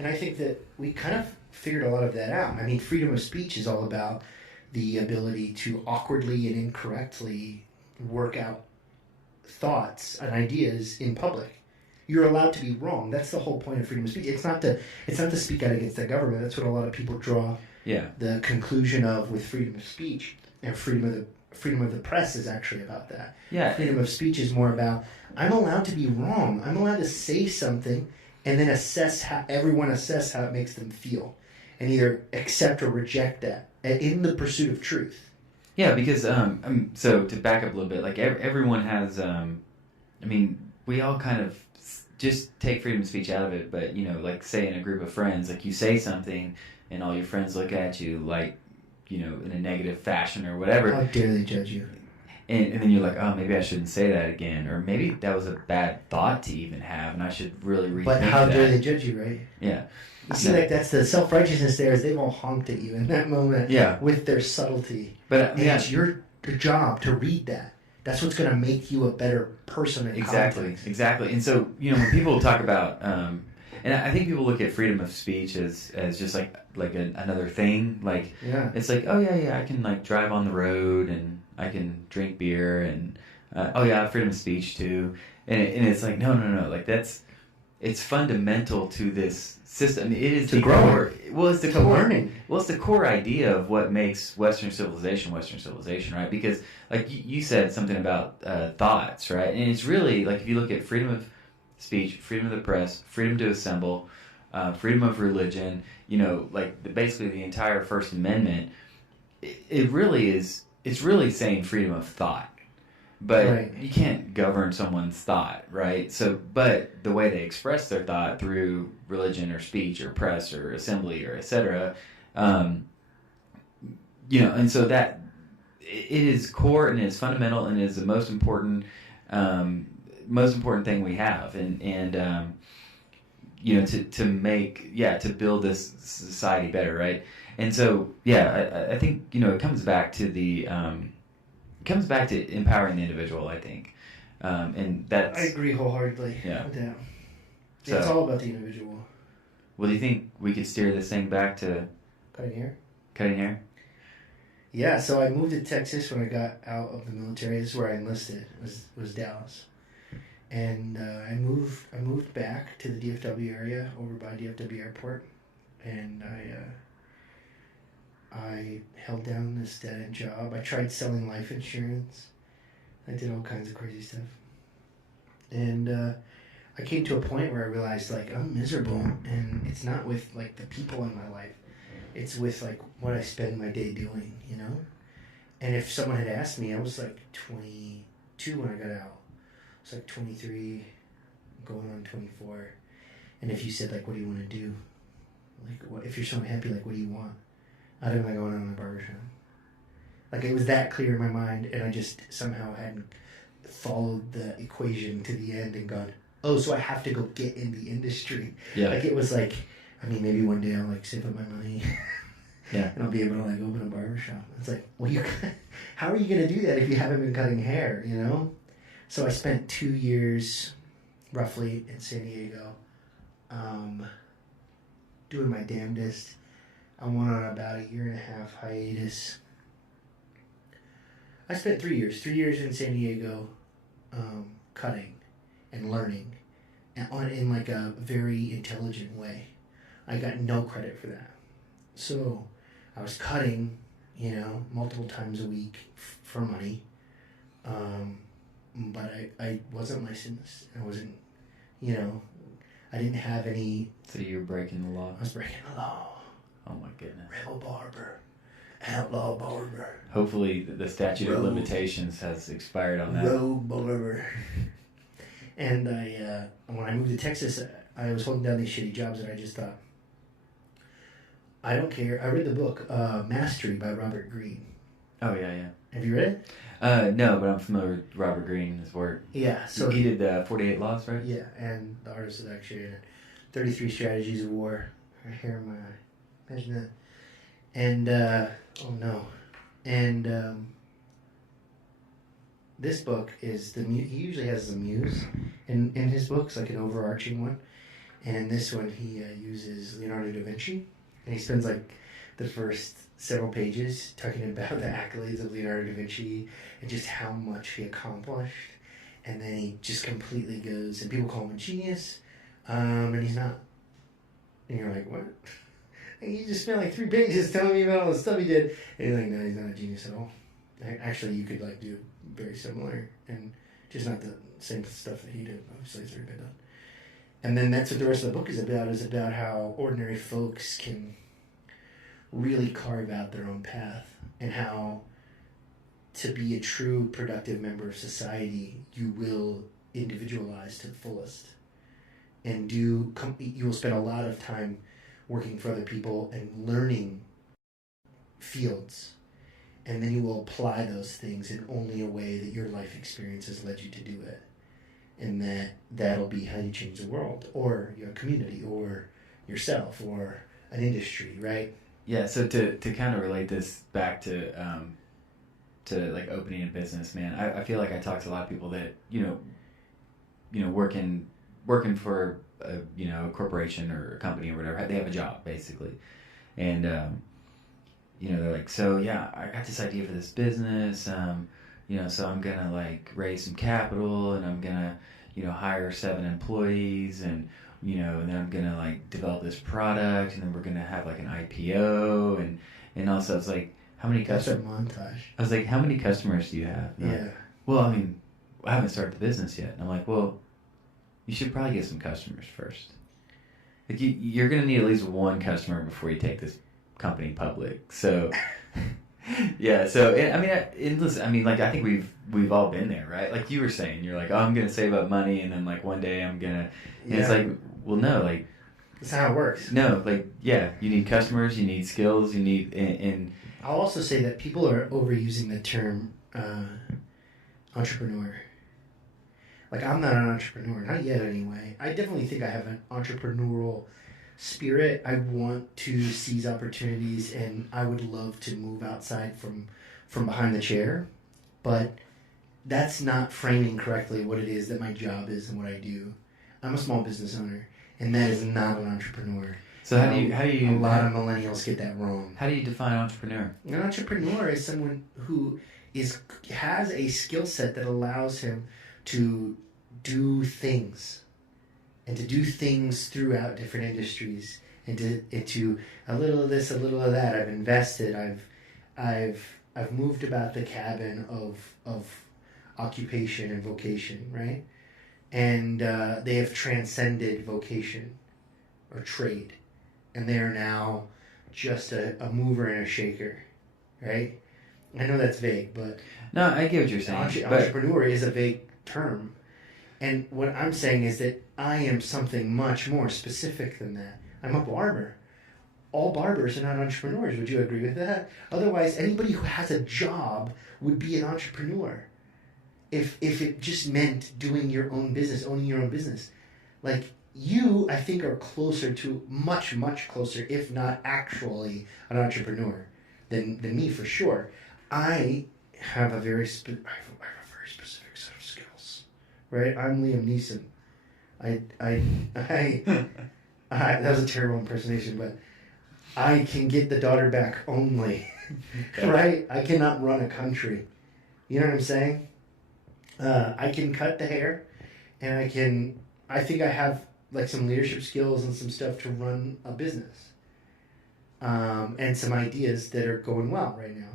I think that we kind of figured a lot of that out. I mean, freedom of speech is all about the ability to awkwardly and incorrectly work out thoughts and ideas in public. You're allowed to be wrong. That's the whole point of freedom of speech. It's not to speak out against the government. That's what a lot of people draw the conclusion of with freedom of speech. And freedom of the press is actually about that. Yeah. Freedom of speech is more about, I'm allowed to be wrong. I'm allowed to say something and then assess how it makes them feel, and either accept or reject that in the pursuit of truth. Yeah, because so to back up a little bit, like everyone has, we all kind of just take freedom of speech out of it, but like say in a group of friends, like you say something and all your friends look at you like, in a negative fashion or whatever. How dare they judge you? And then you're like, oh, maybe I shouldn't say that again. Or maybe that was a bad thought to even have, and I should really rethink that. But how dare they judge you, right? Yeah. You see, like, that's the self-righteousness there, is they've all honked at you in that moment with their subtlety. But it's your job to read that. That's what's going to make you a better person in context. Exactly. And so, when people talk about... and I think people look at freedom of speech as just like another thing. Like, it's like, oh yeah, I can like drive on the road and I can drink beer and oh yeah, freedom of speech too. And it's like no. Like it's fundamental to this system. It is the core. Well, it's the core learning. Well, it's the core idea of what makes Western civilization, right? Because like you said something about thoughts, right? And it's really like if you look at freedom of speech, freedom of the press, freedom to assemble, freedom of religion, like basically the entire First Amendment, it really is, it's really saying freedom of thought. But you can't govern someone's thought, right? So, but the way they express their thought through religion or speech or press or assembly or etc., and so that it is core and it is fundamental and it is the most important thing we have, and to build this society better, right? And so I think it comes back to empowering the individual, I think, and that's... I agree wholeheartedly. Yeah. So, it's all about the individual. Well, do you think we could steer this thing back to cutting hair? Cutting hair? Yeah, so I moved to Texas when I got out of the military. This is where I enlisted. Was Dallas, and I moved back to the DFW area over by DFW Airport, and I held down this dead end job. I tried selling life insurance. I did all kinds of crazy stuff, and I came to a point where I realized like I'm miserable, and it's not with like the people in my life. It's with like what I spend my day doing, you know? And if someone had asked me, I was like 22 when I got out. I was like 23, going on 24. And if you said like, what do you want to do? Like, what, if you're so unhappy, like, what do you want? I don't like going on in a barbershop. Like, it was that clear in my mind, and I just somehow hadn't followed the equation to the end and gone, oh, so I have to go get in the industry. Yeah. Like, it was like, I mean, maybe one day I'll like save up my money, yeah, and I'll be able to like open a barbershop. It's like, well, how are you gonna do that if you haven't been cutting hair? You know. So I spent 2 years, roughly, in San Diego, doing my damnedest. I went on about a 1.5-year hiatus. I spent 3 years. 3 years in San Diego, cutting and learning, and in like a very intelligent way. I got no credit for that. So I was cutting, you know, multiple times a week for money. But I wasn't licensed. I wasn't, you know, I didn't have any. So you were breaking the law? I was breaking the law. Oh my goodness. Rebel barber. Outlaw barber. Hopefully the statute of limitations has expired on that. Rogue barber. And when I moved to Texas, I was holding down these shitty jobs, and I just thought, I don't care. I read the book Mastery by Robert Greene. Oh yeah, yeah. Have you read it? No, but I'm familiar with Robert Greene, his work. Yeah, so he did the 48 Laws, right? Yeah, and The Artist of Action, 33 Strategies of War. I hair in my eye. Imagine that. And oh no, and this book is he usually has a muse in his books, like an overarching one, and in this one he uses Leonardo da Vinci, and he spends like the first several pages talking about the accolades of Leonardo da Vinci and just how much he accomplished, and then he just completely goes, and people call him a genius, and he's not, and you're like, what? And you just spent like 3 pages telling me about all the stuff he did, and you're like, no, he's not a genius at all. Actually, you could like do very similar, and just not the same stuff that he did. Obviously, it's already been done. And then that's what the rest of the book is about how ordinary folks can really carve out their own path, and how to be a true productive member of society, you will individualize to the fullest, and you will spend a lot of time working for other people and learning fields, and then you will apply those things in only a way that your life experience has led you to do it, and that'll be how you change the world, or your community, or yourself, or an industry, right? Yeah. So to kind of relate this back to like opening a business, man, I feel like I talk to a lot of people that you know working for a corporation or a company or whatever. They have a job basically, and they're like, so yeah, I got this idea for this business, so I'm gonna like raise some capital, and I'm gonna hire 7 employees, and and then I'm gonna like develop this product, and then we're gonna have like an IPO, and also it's like, how many customers? That's a montage. I was like, how many customers do you have? And Yeah. like, well, I mean, I haven't started the business yet. And I'm like, well, you should probably get some customers first. Like you're gonna need at least 1 customer before you take this company public. So, yeah. So listen, like I think we've all been there, right? Like you were saying, you're like, oh, I'm gonna save up money, and then like one day I'm gonna. And it's like, well, no, like. That's how it works. No, like yeah, you need customers, you need skills, you need and I'll also say that people are overusing the term entrepreneur. Like, I'm not an entrepreneur, not yet anyway. I definitely think I have an entrepreneurial spirit. I want to seize opportunities, and I would love to move outside from behind the chair. But that's not framing correctly what it is that my job is and what I do. I'm a small business owner, and that is not an entrepreneur. So how do you? A lot of millennials get that wrong. How do you define entrepreneur? An entrepreneur is someone who has a skill set that allows him to do things, and to do things throughout different industries, and to a little of this, a little of that. I've invested. I've moved about the cabin of occupation and vocation, right? And they have transcended vocation or trade, and they are now just a mover and a shaker, right? I know that's vague, but no, I get what you're saying. Entrepreneur is a vague term, and what I'm saying is that I am something much more specific than that. I'm a barber. All barbers are not entrepreneurs. Would you agree with that? Otherwise, anybody who has a job would be an entrepreneur. If it just meant doing your own business, owning your own business. Like, you, I think, are closer to, much, much closer, if not actually an entrepreneur than me, for sure. I have a very specific set of skills, right? I'm Liam Neeson. That was a terrible impersonation, but I can get the daughter back only, right? I cannot run a country. You know what I'm saying? I can cut the hair, and I think I have like some leadership skills and some stuff to run a business, and some ideas that are going well right now.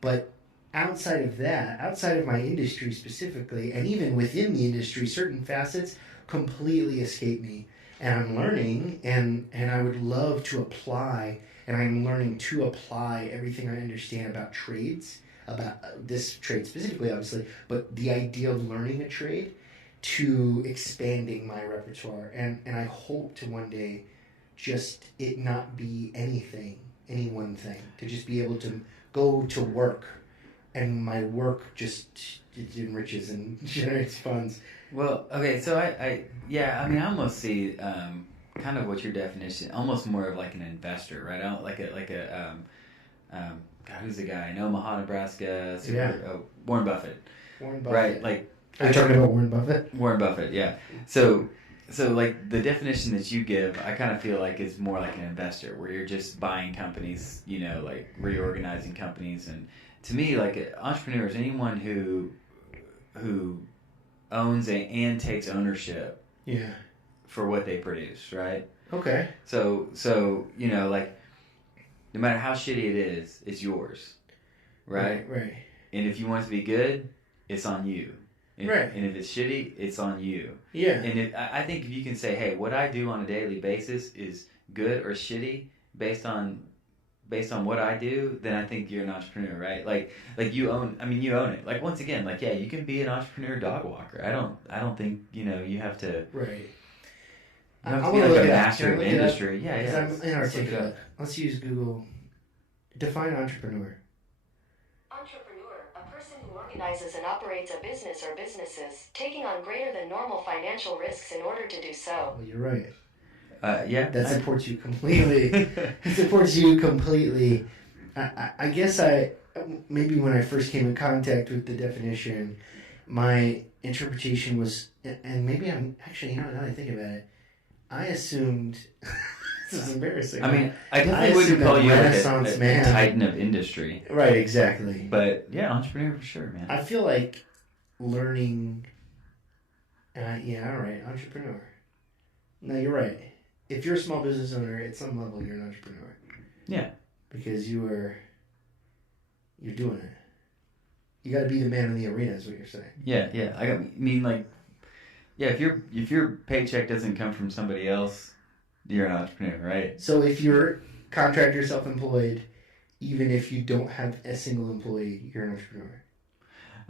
But outside of that, outside of my industry specifically, and even within the industry, certain facets completely escape me. And I'm learning, and I would love to apply, and I'm learning to apply everything I understand about trades, about this trade specifically, obviously, but the idea of learning a trade to expanding my repertoire. And I hope to one day just it not be any one thing, to just be able to go to work, and my work just enriches and generates funds. Well, okay, so I almost see kind of what your definition, almost more of like an investor, right? I don't like God, who's the guy in Omaha, Nebraska? Warren Buffett. Warren Buffett. Right, like. Are you talking about Warren Buffett? Warren Buffett, yeah. So like the definition that you give, I kind of feel like is more like an investor, where you're just buying companies, like reorganizing companies, and to me, like an entrepreneur is anyone who owns and takes ownership. Yeah. For what they produce, right? Okay. So like no matter how shitty it is, it's yours, right? Right. And if you want it to be good, it's on you. Right. And if it's shitty, it's on you. Yeah. And I think if you can say, hey, what I do on a daily basis is good or shitty based on what I do, then I think you're an entrepreneur, right? Like you own it. Like, once again, like, yeah, you can be an entrepreneur dog walker. I don't think, you have to. Right. You have to be like a master of industry. Yeah. I'm inarticulate. Let's use Google. Define entrepreneur. Entrepreneur, a person who organizes and operates a business or businesses, taking on greater than normal financial risks in order to do so. Well, you're right. That supports you completely. It supports you completely. I guess maybe when I first came in contact with the definition, my interpretation was, and maybe I'm actually, now that I think about it, I assumed. This is embarrassing. I mean, I definitely wouldn't call you like a titan of industry. Right, exactly. But yeah, entrepreneur for sure, man. I feel like learning. All right, entrepreneur. No, you're right. If you're a small business owner, at some level, you're an entrepreneur. Yeah. Because you're doing it. You got to be the man in the arena, is what you're saying. Yeah. If your paycheck doesn't come from somebody else, you're an entrepreneur, right? So if you're contractor, self-employed, even if you don't have a single employee, you're an entrepreneur.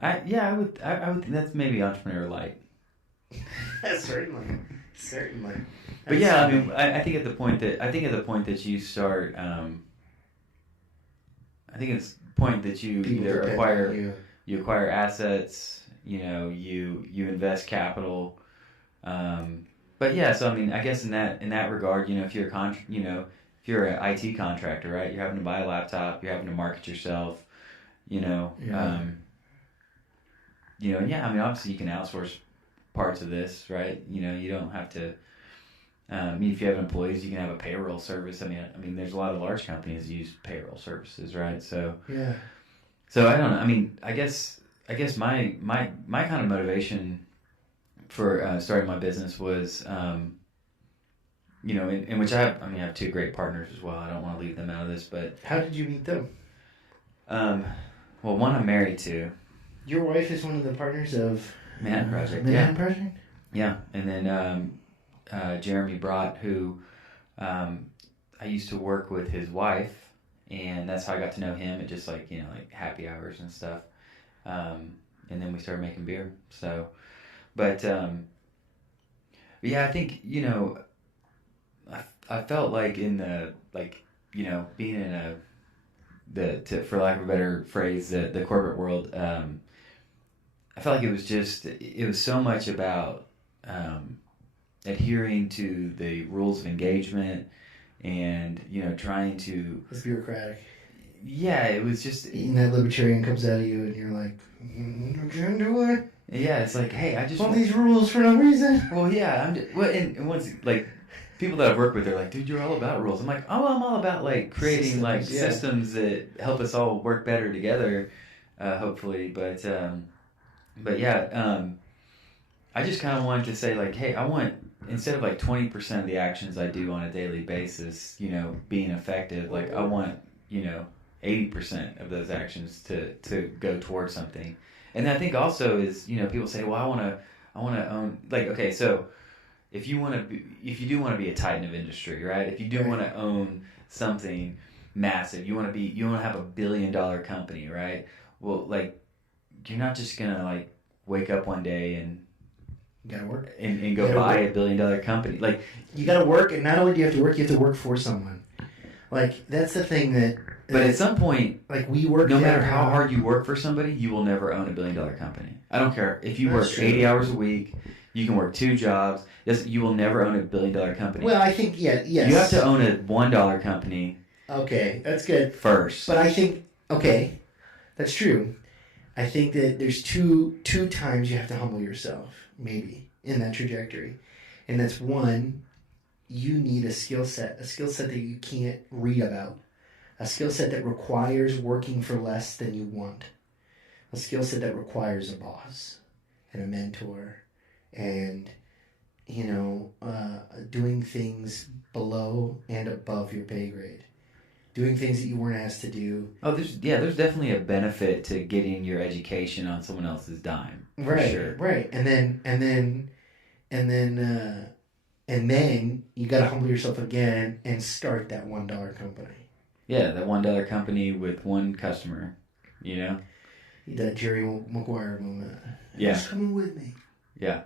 I would think that's maybe entrepreneur light. Certainly. But yeah, I mean, I think at the point that you start, I think it's the point that you either acquire assets, you invest capital. But yeah, so I mean, I guess in that regard, if you're if you're an IT contractor, right, you're having to buy a laptop, you're having to market yourself, Yeah. I mean, obviously you can outsource parts of this, right? You don't have to, If you have employees, you can have a payroll service. I mean, there's a lot of large companies that use payroll services, right? So Yeah. So I don't know. I mean, I guess my kind of motivation for starting my business was, in which I have two great partners as well. I don't want to leave them out of this, but How did you meet them? well, one I'm married to. Your wife is one of the partners of Manhattan Project. Manhattan Project? Yeah, and then Jeremy Brott, who I used to work with his wife, and that's how I got to know him at just like happy hours and stuff. And then we started making beer. So, but yeah, I think I felt like in the being in for lack of a better phrase, the corporate world. I felt like it was so much about adhering to the rules of engagement and trying to. It's bureaucratic. Yeah, it was just eating that libertarian comes out of you, and you're like, "I can't do it." Yeah, it's like, hey, I just want these rules for no reason. Well, yeah, and once like people that I've worked with, they're like, dude, you're all about rules. I'm like, oh, I'm all about like creating systems that help us all work better together, hopefully. But yeah, I just kind of wanted to say like, hey, I want, instead of like 20% of the actions I do on a daily basis, being effective, like I want 80% of those actions to go towards something. And I think also is, people say, well, I want to own, like, okay, so if you do want to be a titan of industry, right? If you do want to own something massive, you want to have $1 billion company, right? Well, like, you're not just going to like wake up one day and you gotta work and go buy $1 billion company. Like, you gotta work, and not only do you have to work, you have to work for someone. Like, that's the thing that. But at some point, like, we work. No matter how hard you work for somebody, you will never own $1 billion company. I don't care if you work 80 hours a week. You can work 2 jobs. You will never own $1 billion company. Well, I think yes. You have to own a $1 company. Okay, that's good. First, but I think that's true. I think that there's two times you have to humble yourself, maybe, in that trajectory. And that's one, you need a skill set that you can't read about. A skill set that requires working for less than you want. A skill set that requires a boss and a mentor and, doing things below and above your pay grade. Doing things that you weren't asked to do. Oh, there's definitely a benefit to getting your education on someone else's dime. Right, sure. Right. And then you got to humble yourself again and start that $1 company. Yeah, that $1 company with one customer, That Jerry Maguire moment. Yeah. Just coming with me. Yeah.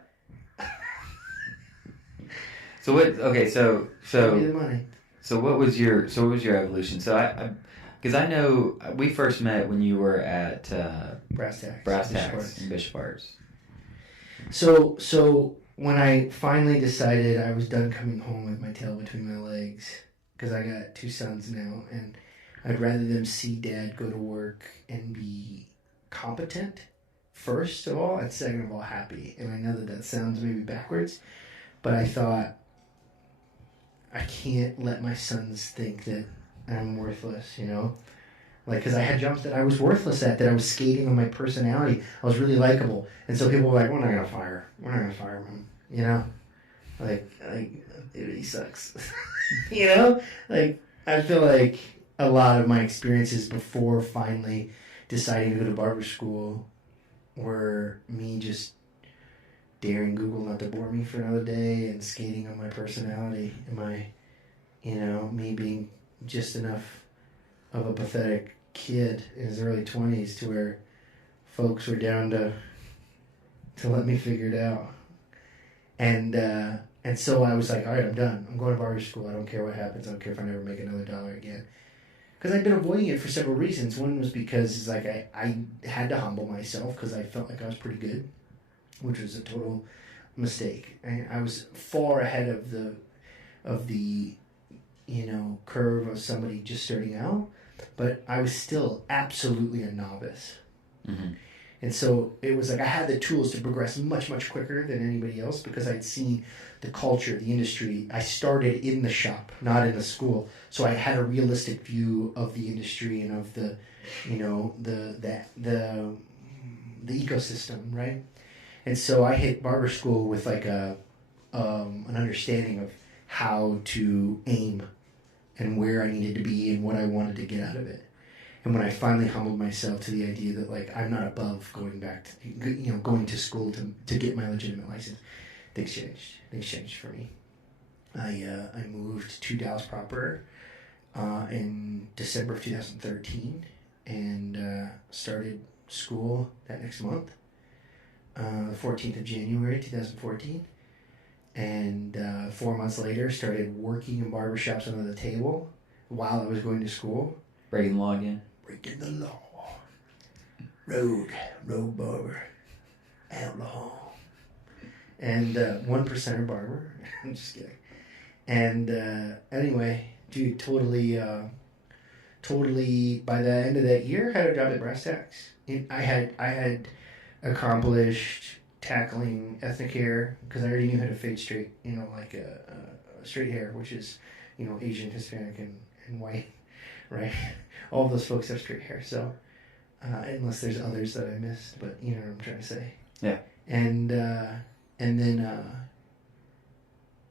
So what? Okay, so Give me the money. So what was your evolution? So because I know we first met when you were at Brass Tacks in Bishop Arts. So when I finally decided I was done coming home with my tail between my legs, because I got 2 sons now, and I'd rather them see Dad go to work and be competent, first of all, and second of all, happy. And I know that sounds maybe backwards, but I thought, I can't let my sons think that I'm worthless, Like, because I had jobs that I was worthless at, that I was skating on my personality. I was really likable. And so people were like, we're not going to fire him, Like, dude, he sucks. Like, I feel like a lot of my experiences before finally deciding to go to barber school were me just daring Google not to bore me for another day and skating on my personality and my, me being just enough of a pathetic kid in his early 20s to where folks were down to let me figure it out. And so I was like, all right, I'm done. I'm going to barber school. I don't care what happens. I don't care if I never make another dollar again. Because I'd been avoiding it for several reasons. One was because it's like I had to humble myself because I felt like I was pretty good, which was a total mistake. I was far ahead of the curve of somebody just starting out, but I was still absolutely a novice. Mm-hmm. And so it was like I had the tools to progress much, much quicker than anybody else because I'd seen the culture, the industry. I started in the shop, not in the school. So I had a realistic view of the industry and of the, the ecosystem, right? And so I hit barber school with like an understanding of how to aim and where I needed to be and what I wanted to get out of it. And when I finally humbled myself to the idea that like I'm not above going back to going to school to get my legitimate license, things changed. Things changed for me. I moved to Dallas proper in December of 2013 and started school that next month, the 14th of January 2014. And 4 months later, started working in barbershops under the table while I was going to school. Breaking the law again. Breaking the law. Rogue barber. Outlaw. And 1% barber. I'm just kidding. And anyway, dude, totally, by the end of that year, had a job at Brass Tacks. I had accomplished tackling ethnic hair because I already knew how to fade straight, like a straight hair, which is, Asian, Hispanic, and white, right? All of those folks have straight hair, so unless there's others that I missed, but you know what I'm trying to say. Yeah. And then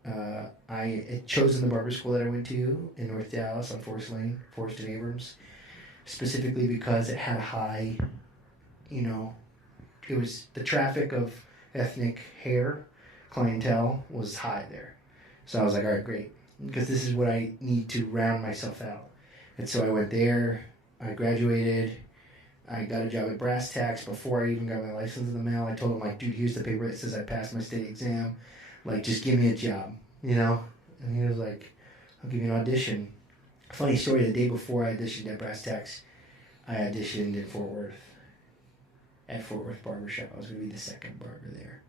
I had chosen the barber school that I went to in North Dallas on Forest Lane, Forest and Abrams, specifically because it had a high, it was the traffic of ethnic hair clientele was high there. So I was like, all right, great, because this is what I need to round myself out. And so I went there, I graduated, I got a job at Brass Tacks before I even got my license in the mail. I told him, like, dude, here's the paper that says I passed my state exam. Like, just give me a job, And he was like, I'll give you an audition. Funny story, the day before I auditioned at Brass Tacks, I auditioned in Fort Worth. At Fort Worth Barbershop. I was going to be the second barber there.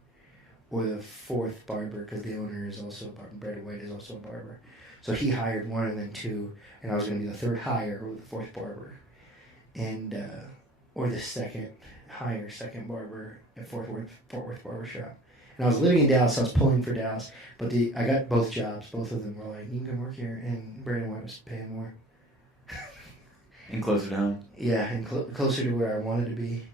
Or the fourth barber, because the owner is also a barber. Brandon White is also a barber. So he hired one and then two, and I was going to be the third hire or the fourth barber. And, or the second barber at Fort Worth Barbershop. And I was living in Dallas, so I was pulling for Dallas. But I got both jobs. Both of them were like, you can come work here. And Brandon White was paying more. And closer to home. Yeah, and closer to where I wanted to be.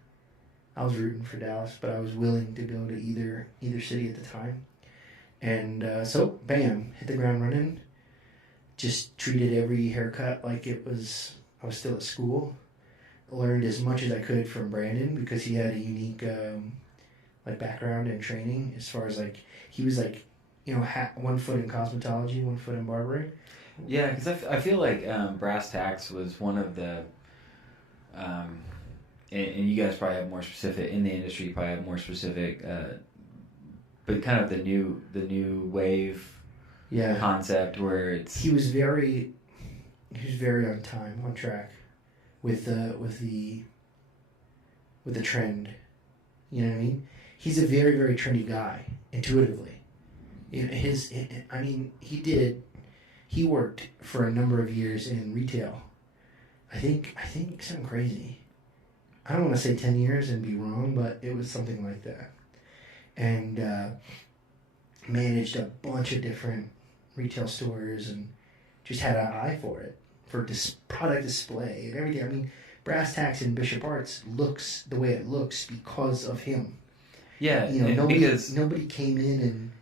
I was rooting for Dallas, but I was willing to go to either city at the time. And so, bam, hit the ground running. Just treated every haircut like I was still at school. Learned as much as I could from Brandon because he had a unique background and training as far as he was 1 foot in cosmetology, 1 foot in barbering. Yeah, because I feel like Brass Tacks was one of the, and you guys probably have more specific in the industry. You probably have more specific, but kind of the new wave. Yeah. Concept where it's he was very on time, on track with the trend. You know what I mean? He's a very, very trendy guy intuitively. He worked for a number of years in retail. I think something crazy. I don't want to say 10 years and be wrong, but it was something like that. And managed a bunch of different retail stores and just had an eye for it, for product display and everything. I mean, Brass Tacks in Bishop Arts looks the way it looks because of him. Yeah, nobody came in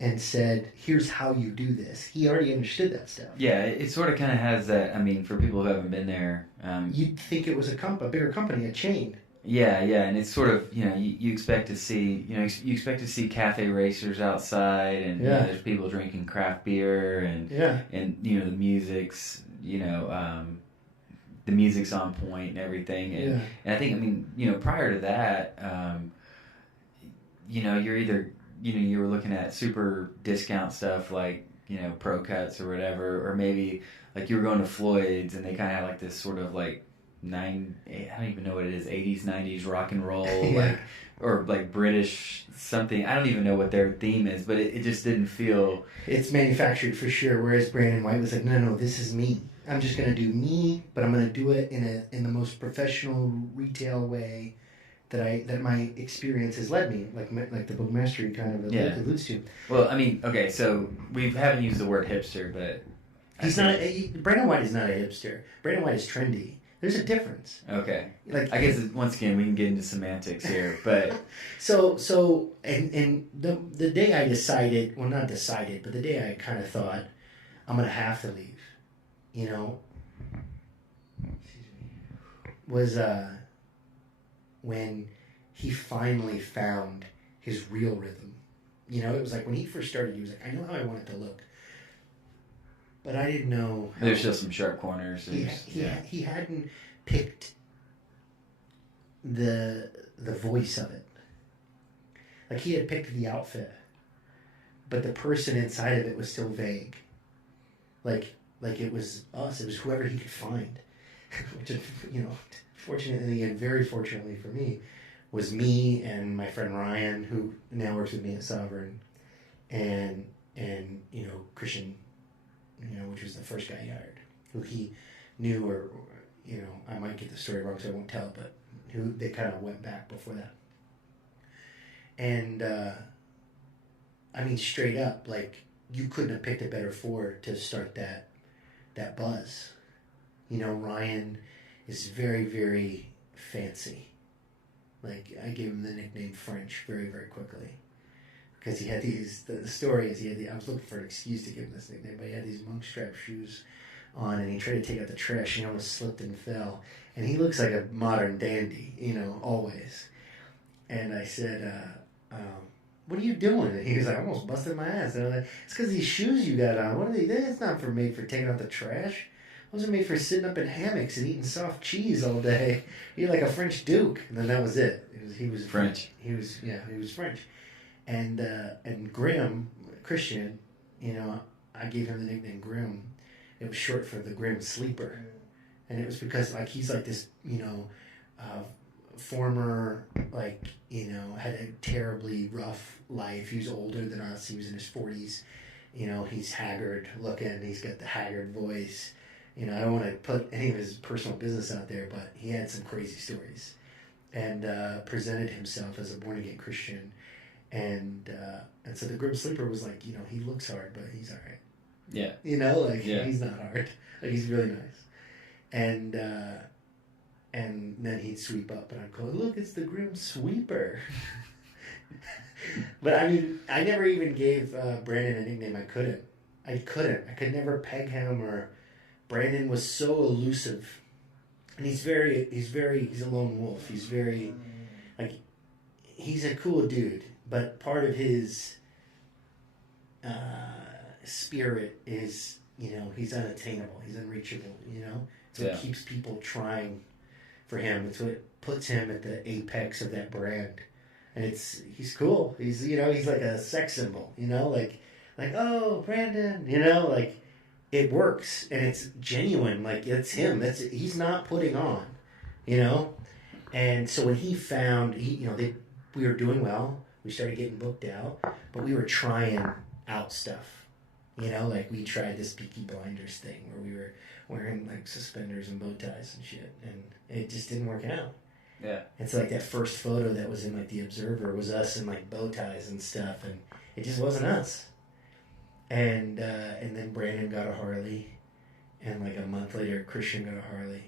and said, here's how you do this. He already understood that stuff. Yeah, it sort of kind of has that, for people who haven't been there. You'd think it was a bigger company, a chain. Yeah, and it's sort of, you expect to see cafe racers outside and there's people drinking craft beer and the music's, the music's on point and everything. And I think, prior to that, you're either, you were looking at super discount stuff like, Pro Cuts or whatever, or maybe like you were going to Floyd's and they kind of had like this sort of like I don't even know what it is, 80s, 90s rock and roll, or like British something. I don't even know what their theme is, but it just didn't feel... It's manufactured for sure, whereas Brandon White was like, no, this is me. I'm just going to do me, but I'm going to do it in the most professional retail way that my experience has led me, like the book Mastery kind of alludes to. Well, I mean, okay, so we haven't used the word hipster, but Brandon White is not a hipster. Brandon White is trendy. There's a difference. Okay. Like, I guess once again we can get into semantics here, but and the day I decided, well, not decided, but the day I kind of thought I'm gonna have to leave, was when he finally found his real rhythm. It was like when he first started, he was like, I know how I want it to look, but I didn't know how. There's still some sharp corners. He hadn't picked the voice of it. Like, he had picked the outfit, but the person inside of it was still vague. Like it was us. It was whoever he could find. Which, fortunately and very fortunately for me, was me and my friend Ryan, who now works with me at Sovereign, and Christian, which was the first guy he hired, who he knew, or I might get the story wrong, so I won't tell it, but who they kind of went back before that. And I mean, straight up, like, you couldn't have picked a better Ford to start that buzz. Ryan is very, very fancy. Like, I gave him the nickname French very, very quickly. Because he had these, the story is I was looking for an excuse to give him this nickname, but he had these monk strap shoes on, and he tried to take out the trash, and he almost slipped and fell. And he looks like a modern dandy, always. And I said, what are you doing? And he was like, I almost busted my ass. And I was like, it's because these shoes you got on, what are they? It's not made for taking out the trash. Those are made for sitting up in hammocks and eating soft cheese all day. You're like a French Duke. And then that was it. He was French. He was French. And Grim, Christian, I gave him the nickname Grim. It was short for the Grim Sleeper. And it was because, like, he's like this, former, like, had a terribly rough life. He was older than us. He was in his 40s. He's haggard looking. He's got the haggard voice. I don't want to put any of his personal business out there, but he had some crazy stories, and presented himself as a born-again Christian. And so the Grim Sleeper was like, he looks hard, but he's all right. Yeah. He's not hard. Like, he's really nice. And then he'd sweep up, and I'd go, look, it's the Grim Sweeper. But I mean, I never even gave Brandon a nickname. I couldn't. I could never peg him, or Brandon was so elusive. And he's a lone wolf. He's very, like, he's a cool dude, but part of his spirit is, he's unattainable. He's unreachable, So it keeps people trying for him. It's what puts him at the apex of that brand. And he's cool. He's, he's like a sex symbol, like, oh, Brandon, like, it works, and it's genuine. Like, it's him. He's not putting on, And so when he found, we were doing well. We started getting booked out, but we were trying out stuff. Like, we tried this Peaky Blinders thing where we were wearing, like, suspenders and bow ties and shit, and it just didn't work out. Yeah. It's like that first photo that was in, like, the Observer was us in, like, bow ties and stuff, and it just wasn't us. And then Brandon got a Harley, and like a month later, Christian got a Harley,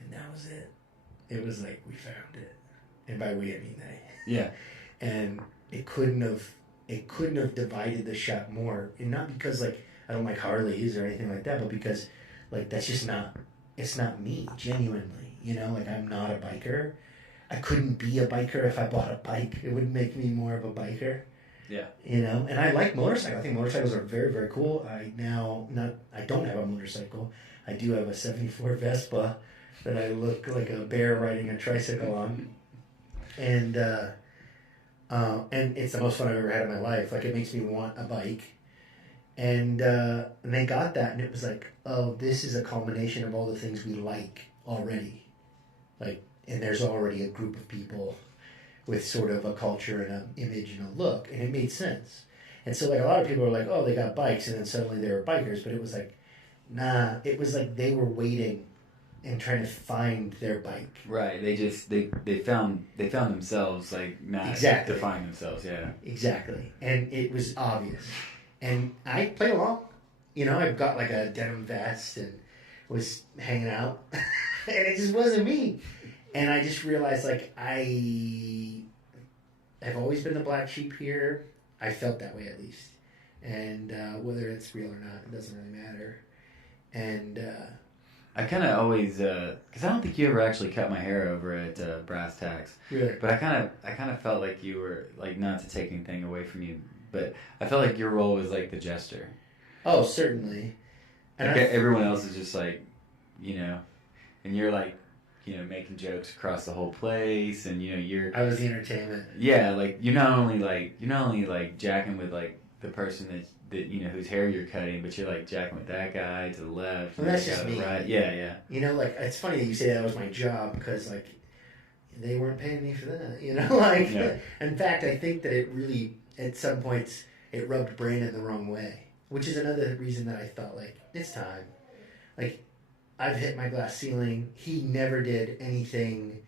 and that was it. It was like, we found it, and by we I mean they. Yeah. And it couldn't have divided the shop more, and not because, like, I don't like Harleys or anything like that, but because, like, that's just not. It's not me, genuinely. Like, I'm not a biker. I couldn't be a biker if I bought a bike. It would make me more of a biker. Yeah. And I like motorcycles. I think motorcycles are very, very cool. I don't have a motorcycle. I do have a 74 Vespa that I look like a bear riding a tricycle on. And it's the most fun I've ever had in my life. Like, it makes me want a bike. And they got that, and it was like, oh, this is a culmination of all the things we like already. Like, and there's already a group of people with sort of a culture and an image and a look, and it made sense. And so, like, a lot of people were like, oh, they got bikes, and then suddenly they were bikers, but it was like, nah, it was like they were waiting and trying to find their bike. Right. They found themselves, like, not Exactly. defining themselves. Yeah. Exactly. And it was obvious. And I played along. You know, I've got like a denim vest and was hanging out. And it just wasn't me. And I just realized, like, I have always been the black sheep here. I felt that way, at least. And whether it's real or not, it doesn't really matter. And I kind of always, because I don't think you ever actually cut my hair over at Brass Tacks. really, But I kind of felt like you were, like, not to take anything away from you, but I felt like your role was like the jester. oh, certainly. And Like, everyone else is just like, you know, and you're like, you know, making jokes across the whole place, and, you know, you're, I was the entertainment. yeah, like, you're not only like jacking with, like, the person that you know, whose hair you're cutting, but you're like jacking with that guy to the left, Well, and that's that guy just to the me. right. Yeah, yeah. You know, like, it's funny that you say that was my job, because, like, they weren't paying me for that, you know? Like, Yeah. in fact, I think that it really, at some points, it rubbed Brandon the wrong way, which is another reason that I thought, like, it's time. Like, I've hit my glass ceiling. He never did anything,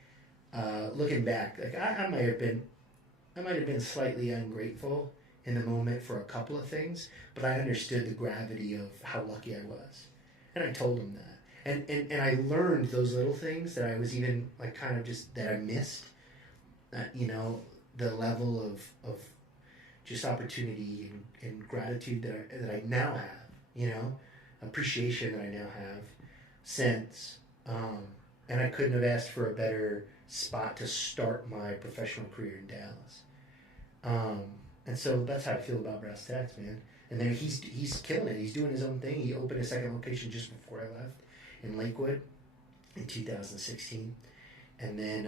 looking back. Like, I might have been slightly ungrateful in the moment for a couple of things, but I understood the gravity of how lucky I was. And I told him that. And I learned those little things that I was even, like, kind of just, that I missed. You know, the level of just opportunity and gratitude that I now have, you know, appreciation that I now have, sense. And I couldn't have asked for a better spot to start my professional career in Dallas. And so that's how I feel about Brass Tacks, man. And then he's killing it. He's doing his own thing. He opened a second location just before I left in Lakewood in 2016, and then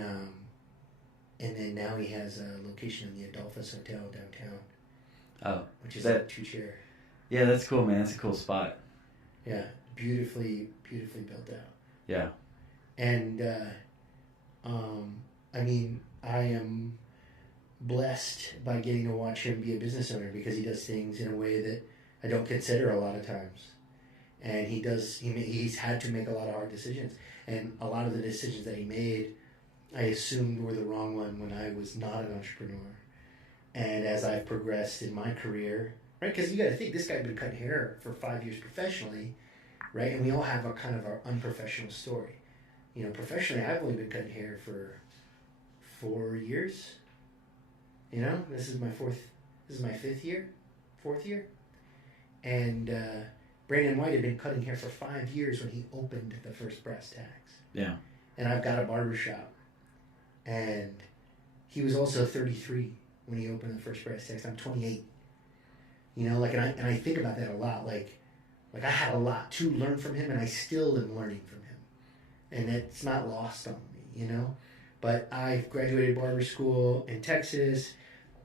now he has a location in the Adolphus Hotel downtown. Oh, which is that, a 2-chair. Yeah, that's cool, man. That's a cool spot. Yeah, beautifully built out. Yeah. And I mean, I am blessed by getting to watch him be a business owner, because he does things in a way that I don't consider a lot of times. And he's had to make a lot of hard decisions. And a lot of the decisions that he made, I assumed were the wrong one when I was not an entrepreneur. And as I've progressed in my career, right, because you got to think, this guy had been cutting hair for 5 years professionally, right? And we all have a kind of our unprofessional story. You know, professionally, I've only been cutting hair for 4 years. You know, this is my 4th year. And Brandon White had been cutting hair for 5 years when he opened the first Brass Tacks. Yeah. And I've got a barber shop. And he was also 33 when he opened the first Brass Tacks. I'm 28. You know, like, and I think about that a lot. Like I had a lot to learn from him, and I still am learning from him. And it's not lost on me, you know? But I graduated barber school in Texas,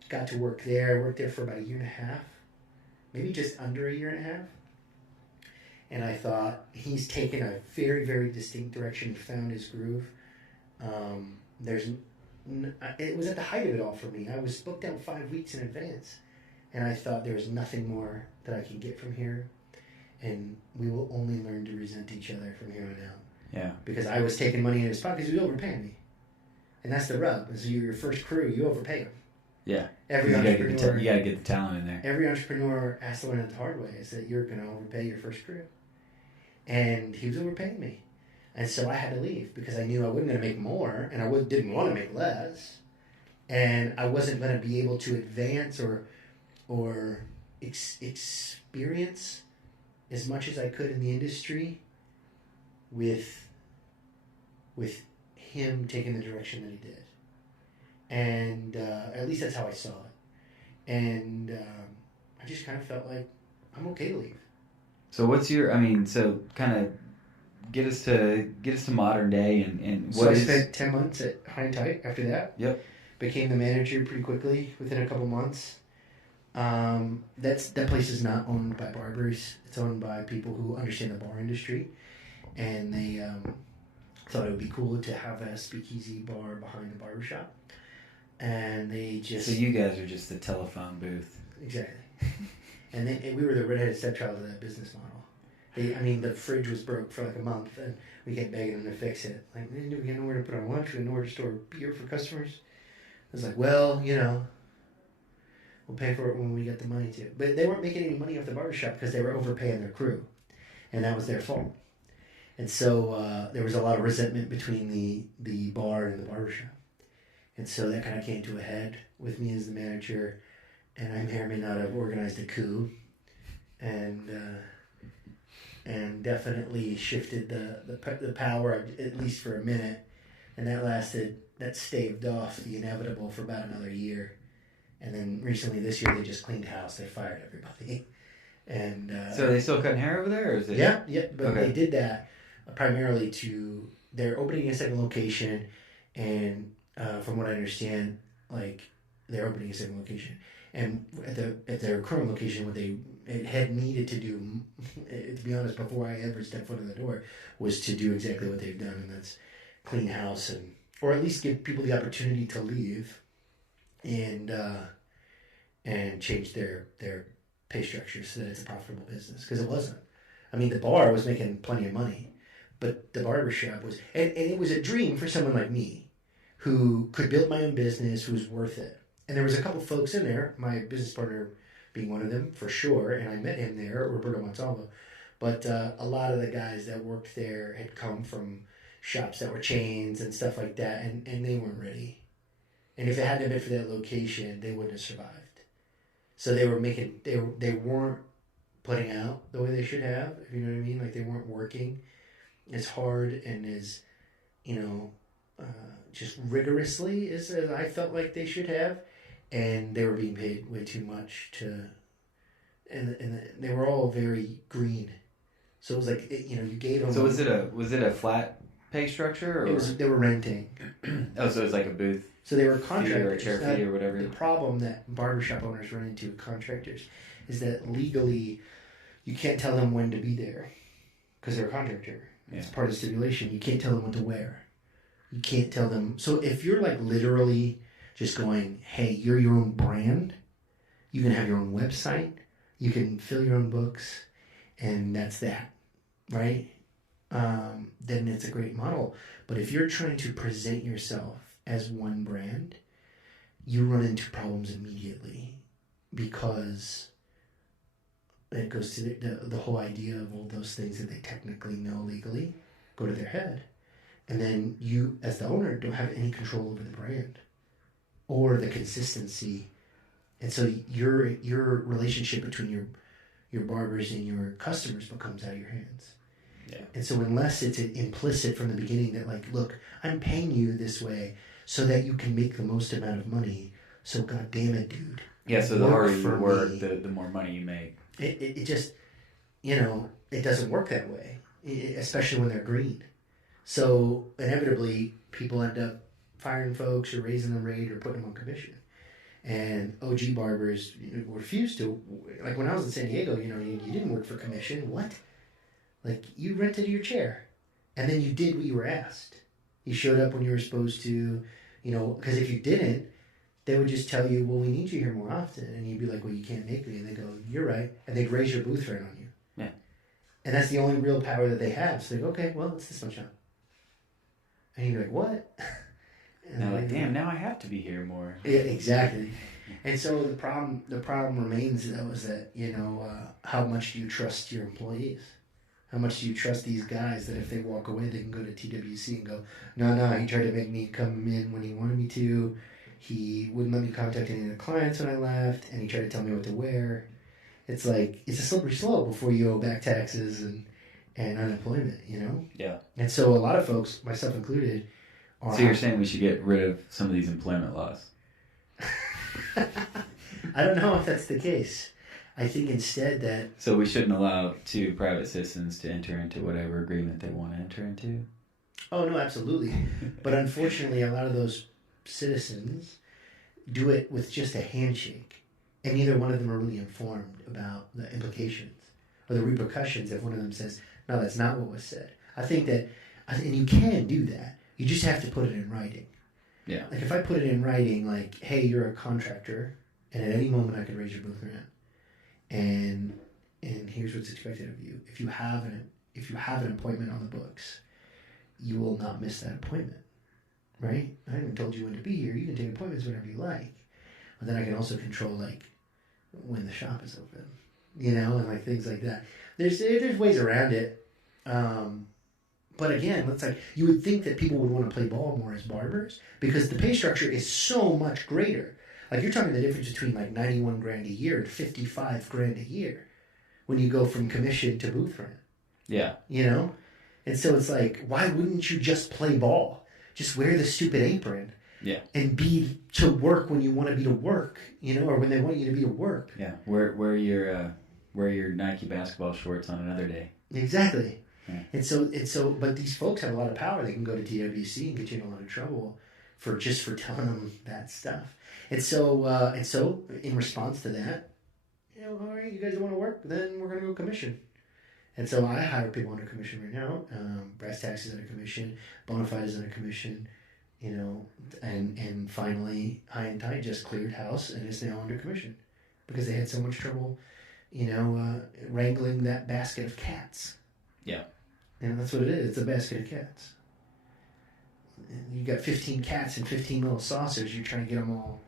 got to work there. I worked there for about 1.5 years, maybe just under 1.5 years. And I thought, he's taken a very, very distinct direction. He found his groove. It was at the height of it all for me. I was booked out 5 weeks in advance. And I thought there was nothing more that I could get from here. And we will only learn to resent each other from here on out. Yeah. Because I was taking money in his pocket because he was overpaying me. And that's the rub. Is you're your first crew, you overpay them. Yeah. You gotta get the talent in there. Every entrepreneur has to learn it the hard way, is that you're going to overpay your first crew. And he was overpaying me. And so I had to leave because I knew I wasn't going to make more, and I didn't want to make less. And I wasn't going to be able to advance or experience as much as I could in the industry with him taking the direction that he did. And at least that's how I saw it. And I just kind of felt like I'm okay to leave. So so kind of get us to modern day and what so I spent 10 months at High and Tight after that. Yep. Became the manager pretty quickly within a couple months. That place is not owned by barbers. It's owned by people who understand the bar industry, and they thought it would be cool to have a speakeasy bar behind the barbershop. And they just... So you guys are just the telephone booth. Exactly. And we were the redheaded stepchild of that business model. The fridge was broke for like a month, and we kept begging them to fix it. Like, we got nowhere to put our lunch. We got nowhere to store beer for customers. I was like, well, we'll pay for it when we get the money to. But they weren't making any money off the barbershop because they were overpaying their crew, and that was their fault. And so there was a lot of resentment between the bar and the barbershop. And so that kind of came to a head with me as the manager, and I may or may not have organized a coup, and definitely shifted the power, at least for a minute, and that staved off the inevitable for about another year. And then recently this year they just cleaned house. They fired everybody. And so are they still cutting hair over there, or is it? Yeah, but okay. They did that primarily they're opening a second location, and from what I understand, like, they're opening a second location, and at their current location, what they had needed to do, to be honest, before I ever stepped foot in the door, was to do exactly what they've done, and that's clean house, or at least give people the opportunity to leave, and change their pay structure so that it's a profitable business, because it wasn't. The bar was making plenty of money, but the barbershop was, and it was a dream for someone like me, who could build my own business, who was worth it. And there was a couple folks in there, my business partner being one of them, for sure, and I met him there, Roberto Montalvo. But a lot of the guys that worked there had come from shops that were chains and stuff like that, and they weren't ready. And if it hadn't been for that location, they wouldn't have survived. So they weren't putting out the way they should have, if you know what I mean. Like, they weren't working as hard and as, just rigorously as I felt like they should have, and they were being paid way too much and they were all very green. So it was like, you gave them. So was it a flat pay structure, or they were renting? Oh, so it was like a booth. So they were contractors. Or a chair fee or whatever. The problem that barbershop owners run into with contractors is that legally you can't tell them when to be there because they're a contractor. Yeah. It's part of the stipulation. You can't tell them what to wear. You can't tell them. So if you're like literally just going, hey, you're your own brand, you can have your own website, you can fill your own books, and that's that, right? Then it's a great model. But if you're trying to present yourself as one brand, you run into problems immediately, because it goes to the whole idea of all those things that they technically know legally go to their head. And then you, as the owner, don't have any control over the brand or the consistency. And so your relationship between your barbers and your customers becomes out of your hands. Yeah. And so unless it's implicit from the beginning that, like, look, I'm paying you this way so that you can make the most amount of money. So God damn it, dude. Yeah, so the harder you work, the more money you make. It just, it doesn't work that way, especially when they're green. So inevitably, people end up firing folks or raising the rate or putting them on commission. And OG barbers refuse to. Like, when I was in San Diego, you didn't work for commission. What? Like, you rented your chair, and then you did what you were asked. You showed up when you were supposed to, because if you didn't, they would just tell you, well, we need you here more often. And you'd be like, well, you can't make me. And they go, you're right. And they'd raise your booth rate on you. Yeah. And that's the only real power that they have. So they go, okay, well, it's this much on. And you're like, what? And they're like, damn, now I have to be here more. Yeah, exactly. And so the problem remains, though, is that, how much do you trust your employees? How much do you trust these guys that if they walk away, they can go to TWC and go, no, he tried to make me come in when he wanted me to. He wouldn't let me contact any of the clients when I left, and he tried to tell me what to wear. It's like, it's a slippery slope before you owe back taxes and unemployment, Yeah. And so a lot of folks, myself included, are... So you're saying we should get rid of some of these employment laws? I don't know if that's the case. I think instead that... So we shouldn't allow two private citizens to enter into whatever agreement they want to enter into? Oh, no, absolutely. But unfortunately, a lot of those citizens do it with just a handshake, and neither one of them are really informed about the implications or the repercussions if one of them says, no, that's not what was said. I think that, and you can do that, you just have to put it in writing. Yeah. Like, if I put it in writing, like, hey, you're a contractor, and at any moment I could raise your booth rent, and and here's what's expected of you. If you have an appointment on the books, you will not miss that appointment, right? I haven't told you when to be here. You can take appointments whenever you like, but then I can also control like when the shop is open, and like things like that. There's ways around it, but again, it's like you would think that people would want to play ball more as barbers because the pay structure is so much greater. Like you're talking the difference between like $91,000 a year and $55,000 a year when you go from commission to booth rent. Yeah. And so it's like, why wouldn't you just play ball? Just wear the stupid apron. Yeah. And be to work when you want to be to work, or when they want you to be to work. Yeah. Wear your Nike basketball shorts on another day. Exactly. Yeah. And so, but these folks have a lot of power. They can go to TWC and get you in a lot of trouble for telling them that stuff. And so, in response to that, all right, you guys don't want to work, then we're going to go commission. And so I hire people under commission right now. Brass Tacks is under commission. Bonafide is under commission. And finally, High and Tight just cleared house and is now under commission because they had so much trouble, wrangling that basket of cats. Yeah. And that's what it is. It's a basket of cats. You got 15 cats and 15 little saucers. You're trying to get them all.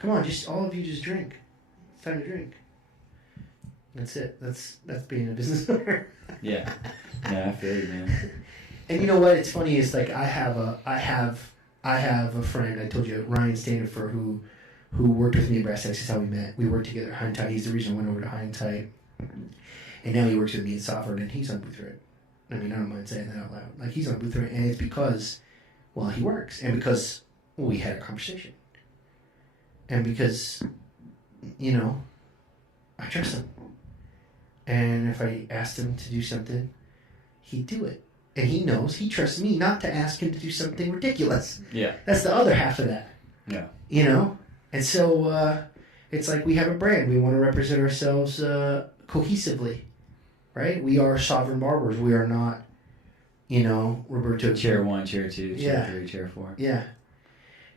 Come on, all of you just drink. It's time to drink. That's it. That's being a business owner. Yeah. Yeah, I feel you, man. And you know what? It's funny. It's like I have a friend. I told you, Ryan Standifer, who worked with me at Brass Tacks. Is how we met. We worked together at High and Tight. He's the reason I went over to High and Tight. And now he works with me at Software, and he's on booth rent. I mean, I don't mind saying that out loud. Like, he's on booth rent, and it's because, well, he works, and because we had a conversation. And because, I trust him. And if I asked him to do something, he'd do it. And he knows, he trusts me not to ask him to do something ridiculous. Yeah. That's the other half of that. Yeah. And so it's like we have a brand. We want to represent ourselves cohesively, right? We are sovereign barbers. We are not, Roberto. Chair 1, Chair 2, Chair 3, Chair 4. Yeah.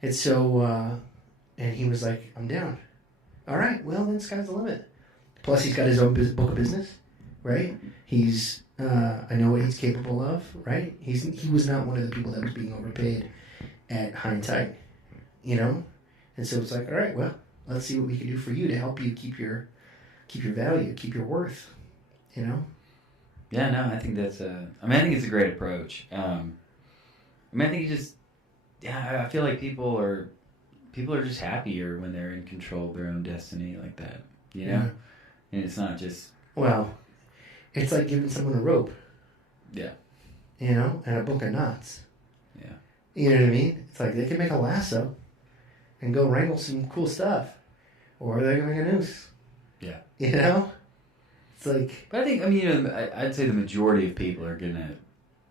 And so, and he was like, I'm down. All right, well, then sky's the limit. Plus, he's got his own book of business, right? He's, I know what he's capable of, right? He was not one of the people that was being overpaid at High and Tight, And so it's like, all right, well, let's see what we can do for you to help you keep your value, keep your worth, Yeah, no, I think that's I think it's a great approach. I think I feel like people are just happier when they're in control of their own destiny like that, Yeah. And it's not just... Well, it's like giving someone a rope. Yeah. And a book of knots. Yeah. You know what I mean? It's like they can make a lasso and go wrangle some cool stuff. Or they can make a noose. Yeah. It's like... But I think, I'd say the majority of people are going to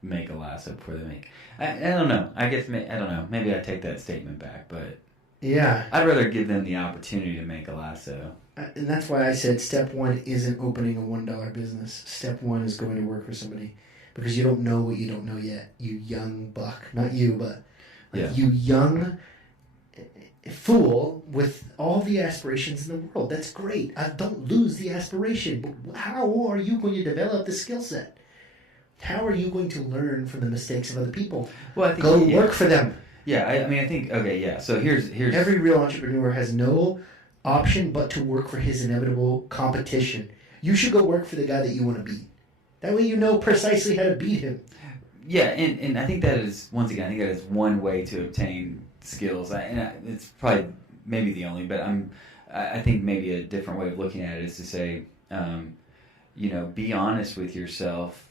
make a lasso before they make... I don't know. I don't know. Maybe I take that statement back, but... Yeah. I'd rather give them the opportunity to make a lasso. And that's why I said step one isn't opening a $1 business. Step one is going to work for somebody. Because you don't know what you don't know yet. You young buck. Not you, but you young fool with all the aspirations in the world. That's great. Don't lose the aspiration. But how are you going to develop the skill set? How are you going to learn from the mistakes of other people? Well, I think go work for them. Yeah, I think, okay, yeah. So here's... Every real entrepreneur has no option but to work for his inevitable competition. You should go work for the guy that you want to beat. That way you know precisely how to beat him. Yeah, and I think that is, once again, that is one way to obtain skills. It's probably maybe the only, but I think maybe a different way of looking at it is to say, be honest with yourself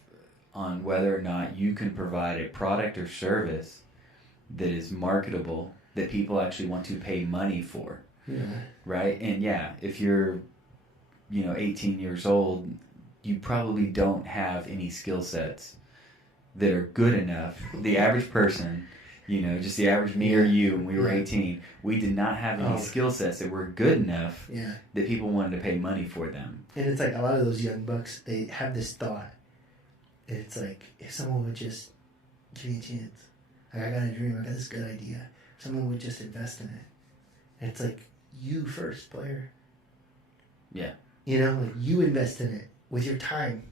on whether or not you can provide a product or service that is marketable, that people actually want to pay money for. Yeah. Right? And yeah, if you're, 18 years old, you probably don't have any skill sets that are good enough. The average person, just the average me or you when we were 18, we did not have any skill sets that were good enough that people wanted to pay money for them. And it's like a lot of those young bucks, they have this thought. It's like, if someone would just give me a chance. Like, I got a dream, I got this good idea. Someone would just invest in it. And it's like, you first, player. Yeah. Like, you invest in it. with your time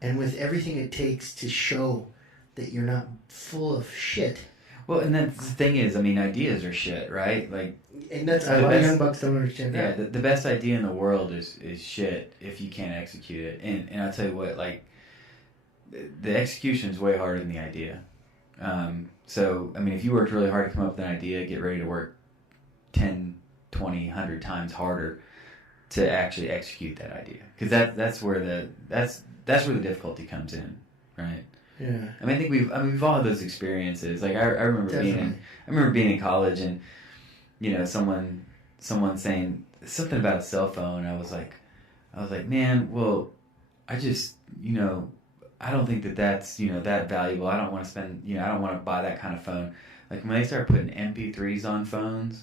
and with everything it takes to show that you're not full of shit. Well, and that's the thing is, I mean, ideas are shit, right? Like, and that's a lot of young bucks don't understand that. Yeah, the best idea in the world is shit if you can't execute it. And I'll tell you what, like, the execution is way harder than the idea. So, I mean, if you worked really hard to come up with an idea, get ready to work 10, 20, 100 times harder to actually execute that idea. Because that's where the difficulty comes in, right? Yeah. I mean, I think we've all had those experiences. Like I remember being in college, and you know, someone saying something about a cell phone. I was like, man, well, I just, you know, I don't think that's, you know, that valuable. I don't want to spend, you know, I don't want to buy that kind of phone. Like when they start putting MP3s on phones,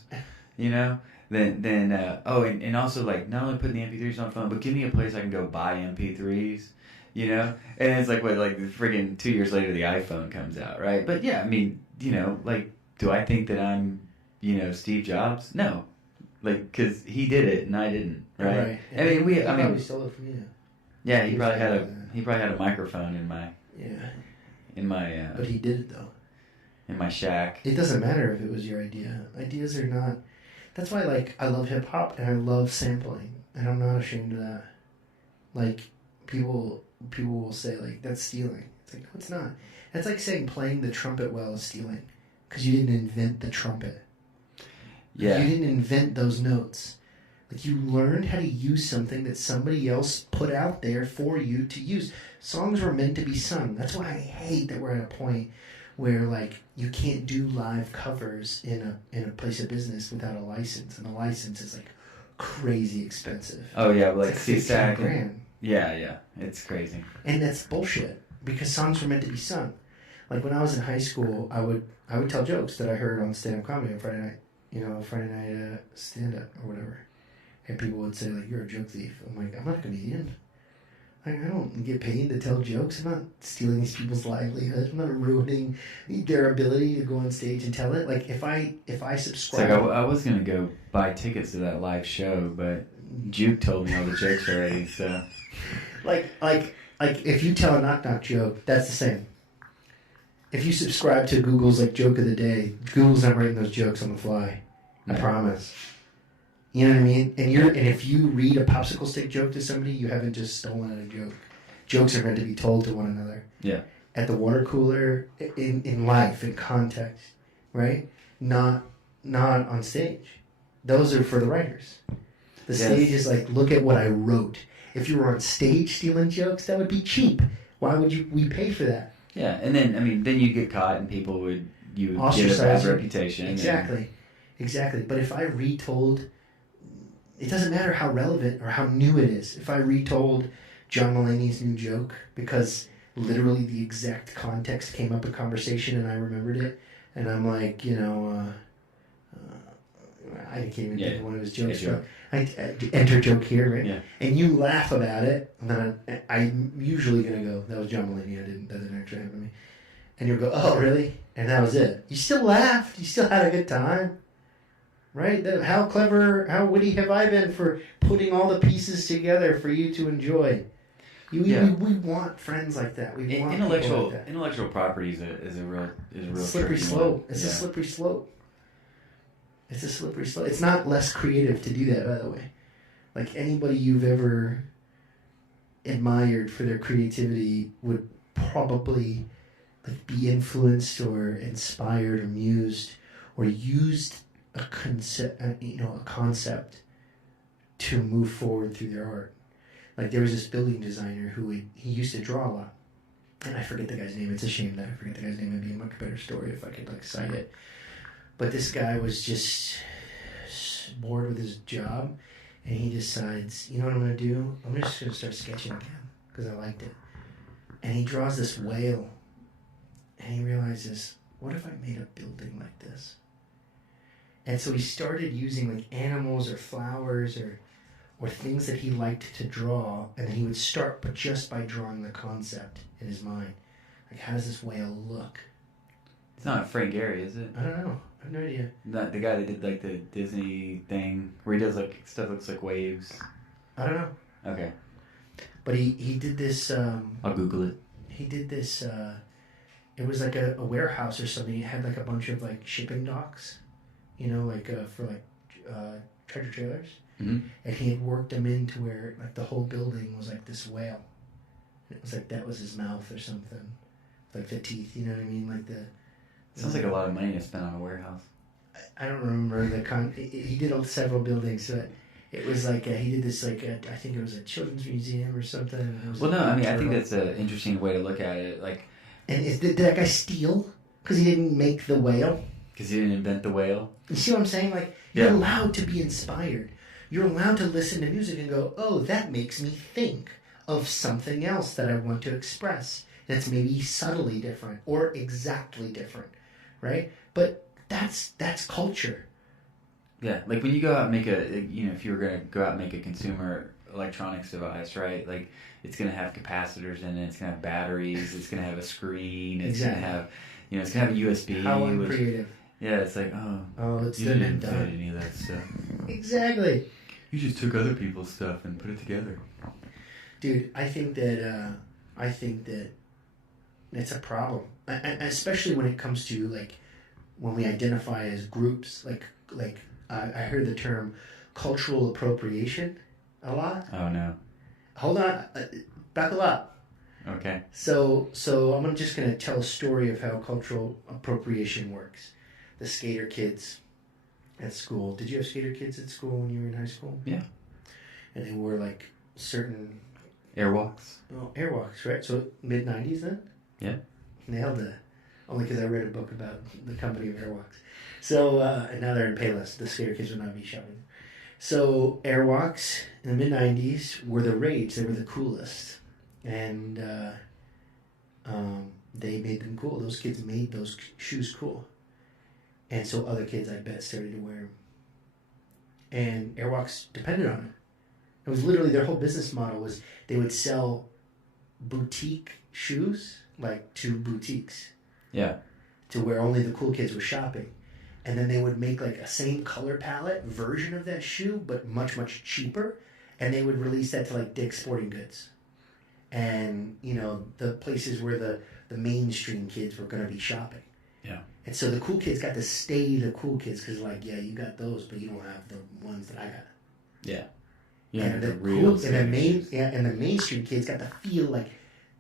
you know, then and also like not only putting the MP3s on phone, but give me a place I can go buy MP3s. You know, and it's like friggin' 2 years later the iPhone comes out, right? But yeah, I mean, you know, like, do I think that I'm, you know, Steve Jobs? No, like, because he did it and I didn't, right? Right. I mean, he probably stole it from you. Yeah, he probably had a microphone in my But he did it though. In my shack. It doesn't matter if it was your idea. Ideas are not. That's why, like, I love hip hop and I love sampling, and I'm not ashamed of that. Like, people will say, like, that's stealing. It's like, no, it's not. That's like saying playing the trumpet well is stealing, because you didn't invent the trumpet. Yeah. You didn't invent those notes. Like, you learned how to use something that somebody else put out there for you to use. Songs were meant to be sung. That's why I hate that we're at a point where, like, you can't do live covers in a place of business without a license, and the license is, like, crazy expensive. Oh yeah, like $15 grand. Yeah, it's crazy. And that's bullshit, because songs were meant to be sung. Like, when I was in high school, I would tell jokes that I heard on stand-up comedy on Friday night, you know, Friday night stand-up or whatever. And people would say, like, you're a joke thief. I'm like, I'm not a comedian. Like, I don't get paid to tell jokes. I'm not stealing these people's livelihood. I'm not ruining their ability to go on stage and tell it. Like, if I subscribe... It's like I was going to go buy tickets to that live show, but Juke told me all the jokes already, so... Like, if you tell a knock-knock joke, that's the same. If you subscribe to Google's, like, joke of the day, Google's not writing those jokes on the fly. I promise. You know what I mean? And if you read a popsicle stick joke to somebody, you haven't just stolen a joke. Jokes are meant to be told to one another. Yeah. At the water cooler, in life, in context, right? Not on stage. Those are for the writers. The stage is like, look at what I wrote. If you were on stage stealing jokes, that would be cheap. Why would we pay for that? Yeah, and then, I mean, then you'd get caught and you would get a bad reputation. Exactly. But if I retold, it doesn't matter how relevant or how new it is. If I retold John Mulaney's new joke, because literally the exact context came up in conversation and I remembered it, and I'm like, you know, I can't even think of one of his jokes, but I enter joke here, right? Yeah. And you laugh about it, and then I'm usually going to go, that was John Mulaney, that didn't actually happen to me. And you'll go, oh, really? And that was it. You still laughed. You still had a good time. Right? How clever, how witty have I been for putting all the pieces together for you to enjoy? We want friends like that. We want intellectual like that. Intellectual property is a real slippery slope. It's a slippery slope. It's a slippery slope. It's not less creative to do that, by the way. Like, anybody you've ever admired for their creativity would probably, like, be influenced or inspired or mused or used a concept to move forward through their art. Like, there was this building designer who he used to draw a lot, and I forget the guy's name. It's a shame that I forget the guy's name. It'd be a much better story if I could, like, cite it. But this guy was just bored with his job, and he decides, you know what I'm going to do? I'm just going to start sketching again, because I liked it. And he draws this whale, and he realizes, what if I made a building like this? And so he started using, like, animals or flowers or things that he liked to draw, and then he would start but just by drawing the concept in his mind. Like, how does this whale look? It's not Frank Gehry, is it? I don't know. I have no idea. Not the guy that did, like, the Disney thing where he does, like, stuff looks like waves. I don't know. Okay. But he did this. I'll Google it. He did this. It was like a warehouse or something. It had like a bunch of like shipping docks, like for like treasure trailers. Mm-hmm. And he had worked them into where like the whole building was like this whale. And it was like that was his mouth or something, like the teeth. You know what I mean? Like the. Sounds like a lot of money to spend on a warehouse. I don't remember the he did several buildings, but it was like he did this like I think it was a children's museum or something. Well, no, I mean I think that's an interesting way to look at it. Like, and did that guy steal because he didn't make the whale? Because he didn't invent the whale. You see what I'm saying? Like you're allowed to be inspired. You're allowed to listen to music and go, oh, that makes me think of something else that I want to express. That's maybe subtly different or exactly different, right? But that's culture. Yeah, like when you go out and make if you were going to go out and make a consumer electronics device, right? Like it's going to have capacitors in it, it's going to have batteries, it's going to have a screen, it's going to have, it's going to have a USB. How uncreative. Yeah, it's like, it's you didn't invent any of that stuff. Exactly. You just took other people's stuff and put it together. Dude, I think that it's a problem, especially when it comes to like when we identify as groups. Like I heard the term cultural appropriation a lot. Oh no! Hold on, buckle up. Okay. So I'm just gonna tell a story of how cultural appropriation works. The skater kids at school. Did you have skater kids at school when you were in high school? Yeah. And they wore like certain airwalks. Oh, airwalks, right? So mid-90s then? Yeah. Nailed it. Only because I read a book about the company of airwalks. So, and now they're in Payless. The skater kids would not be shopping. So, airwalks in the mid-90s were the rage. They were the coolest. And they made them cool. Those kids made those shoes cool. And so other kids, I bet, started to wear them. And airwalks depended on it. It was literally their whole business model was they would sell boutique shoes, like to boutiques. Yeah. To where only the cool kids were shopping. And then they would make like a same color palette version of that shoe, but much, much cheaper. And they would release that to like Dick's Sporting Goods. And, the places where the mainstream kids were going to be shopping. Yeah. And so the cool kids got to stay the cool kids because you got those, but you don't have the ones that I got. Yeah. And the mainstream kids got to feel like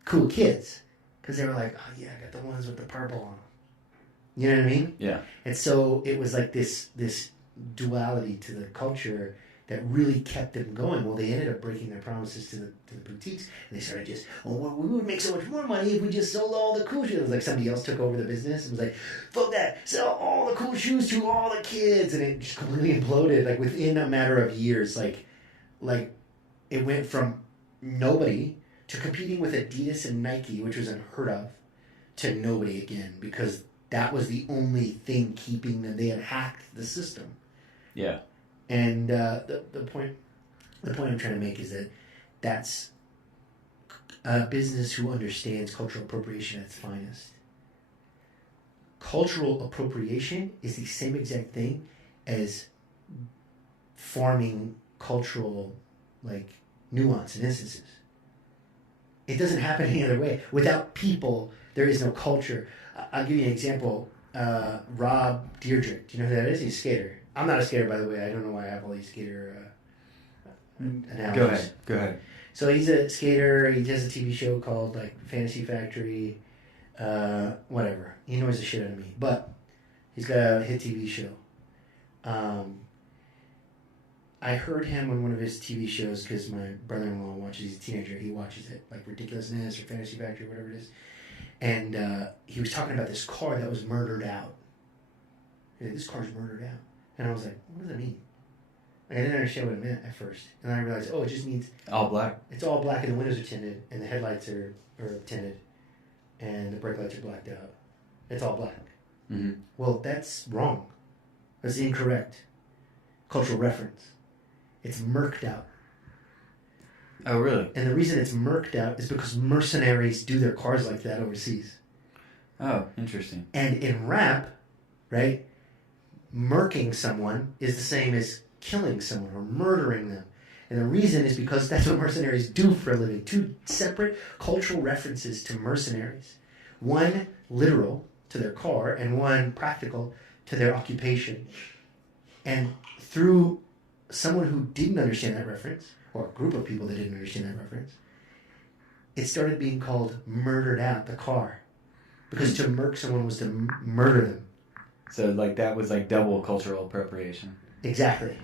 cool kids because they were like, oh yeah, I got the ones with the purple on them. You know what I mean? Yeah. And so it was like this duality to the culture that really kept them going. Well, they ended up breaking their promises to the boutiques, and they started just, well, we would make so much more money if we just sold all the cool shoes. It was like somebody else took over the business and was like, fuck that, sell all the cool shoes to all the kids, and it just completely imploded. Like within a matter of years, like it went from nobody to competing with Adidas and Nike, which was unheard of, to nobody again because that was the only thing keeping them. They had hacked the system. Yeah. And the point I'm trying to make is that that's a business who understands cultural appropriation at its finest. Cultural appropriation is the same exact thing as forming cultural nuance and instances. It doesn't happen any other way. Without people, there is no culture. I'll give you an example. Rob Dyrdek. Do you know who that is? He's a skater. I'm not a skater, by the way. I don't know why I have all these skater analogies. Go ahead. So he's a skater. He does a TV show called Fantasy Factory, whatever. He annoys the shit out of me. But he's got a hit TV show. I heard him on one of his TV shows because my brother-in-law watches. He's a teenager. He watches it, like Ridiculousness or Fantasy Factory, whatever it is. And he was talking about this car that was murdered out. This car's murdered out. And I was like, what does that mean? I didn't understand what it meant at first. And then I realized, it just means... all black. It's all black and the windows are tinted and the headlights are tinted and the brake lights are blacked out. It's all black. Mm-hmm. Well, that's wrong. That's incorrect. Cultural reference. It's murked out. Oh, really? And the reason it's murked out is because mercenaries do their cars like that overseas. Oh, interesting. And in rap, right, murking someone is the same as killing someone or murdering them. And the reason is because that's what mercenaries do for a living. Two separate cultural references to mercenaries. One literal to their car and one practical to their occupation. And through someone who didn't understand that reference, or a group of people that didn't understand that reference, it started being called murdered out, the car. Because to murk someone was to murder them. So like that was like double cultural appropriation. Exactly.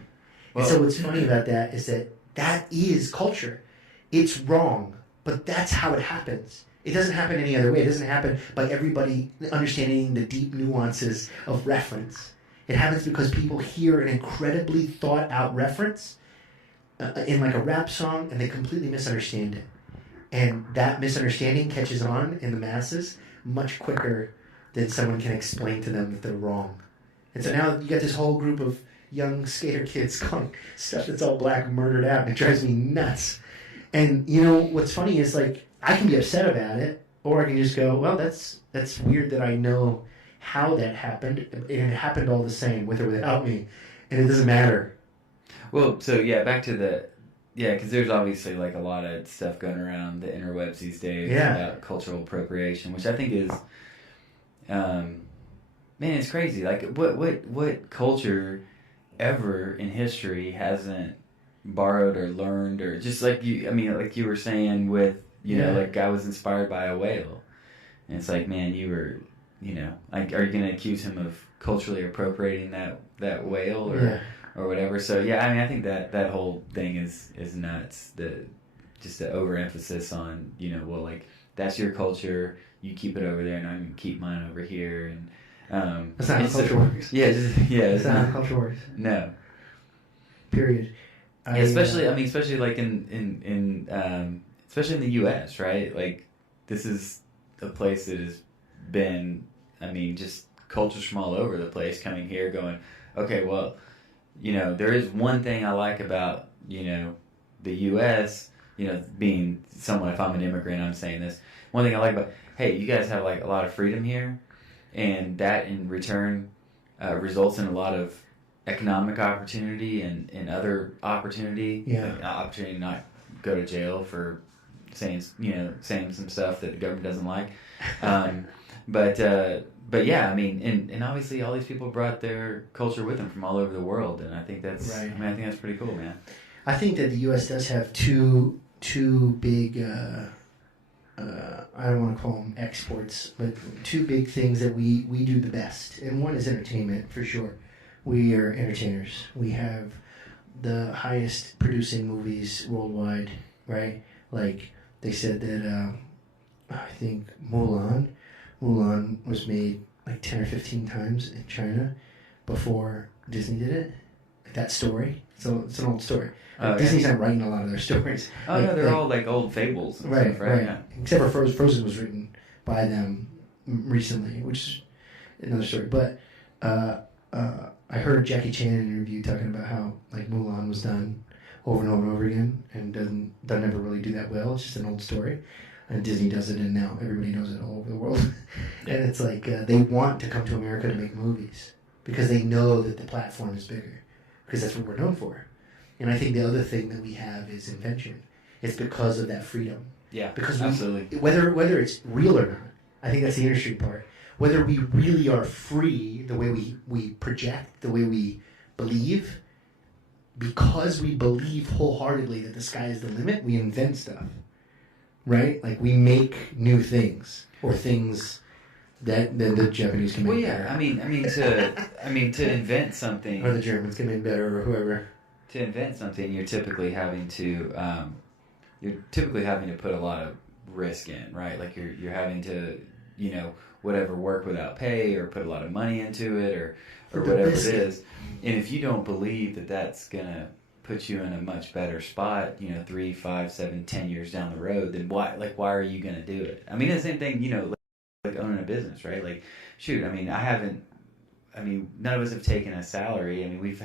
Well, and so what's funny about that is that is culture. It's wrong, but that's how it happens. It doesn't happen any other way. It doesn't happen by everybody understanding the deep nuances of reference. It happens because people hear an incredibly thought-out reference in like a rap song, and they completely misunderstand it. And that misunderstanding catches on in the masses much quicker than someone can explain to them that they're wrong. And so now you got this whole group of young skater kids calling stuff that's all black murdered out, and it drives me nuts. And you know what's funny is like I can be upset about it, or I can just go, well, that's weird that I know how that happened, and it happened all the same with or without me, and it doesn't matter. Well, so yeah, back to because there's obviously like a lot of stuff going around the interwebs these days about cultural appropriation, which I think is, man, it's crazy. Like what culture ever in history hasn't borrowed or learned or just like like you were saying with, you know, like I was inspired by a whale. And it's like, man, you were, you know, like, are you going to accuse him of culturally appropriating that whale or whatever? So, yeah, I mean, I think that whole thing is nuts. Just the overemphasis on, you know, well, like, that's your culture, you keep it over there, and I'm going to keep mine over here. And that's not how culture works. Yeah, that's not how culture works. No. Period. Especially like in especially in the U.S., right? Like, this is a place that has been, I mean, just cultures from all over the place coming here going, okay, well, you know, there is one thing I like about, you know, the U.S., you know, being someone, if I'm an immigrant, I'm saying this. One thing I like about, hey, you guys have like a lot of freedom here, and that in return results in a lot of economic opportunity and other opportunity. Opportunity to not go to jail for saying some stuff that the government doesn't like. But yeah, I mean, and obviously all these people brought their culture with them from all over the world, and I think that's right. I mean, I think that's pretty cool, man. I think that the U.S. does have two big, I don't want to call them exports, but two big things that we do the best, and one is entertainment for sure. We are entertainers. We have the highest producing movies worldwide, right? Like they said that I think Mulan was made like 10 or 15 times in China before Disney did it. Like that story. So it's an old story. Like Disney's not writing a lot of their stories. Oh, like, no, they're all like old fables. And right, stuff, right? Yeah. Except for Frozen was written by them recently, which is another story. But I heard Jackie Chan in an interview talking about how like Mulan was done over and over and over again and doesn't ever really do that well. It's just an old story. And Disney does it, and now everybody knows it all over the world. And it's like they want to come to America to make movies because they know that the platform is bigger because that's what we're known for. And I think the other thing that we have is invention. It's because of that freedom. Yeah, because absolutely. Whether it's real or not, I think that's the industry part. Whether we really are free the way we project, the way we believe, because we believe wholeheartedly that the sky is the limit, we invent stuff. Right? Like, we make new things, or things that the Japanese can make better. I mean, to invent something, or the Germans can make better, or whoever. To invent something, you're typically having to put a lot of risk in, right? Like you're having to, you know, whatever, work without pay, or put a lot of money into it, or whatever it is. And if you don't believe that that's gonna put you in a much better spot, you know, 3, 5, 7, 10 years down the road, then why are you going to do it? I mean, the same thing, you know, like owning a business, right? Like, shoot, I mean, none of us have taken a salary. I mean, we've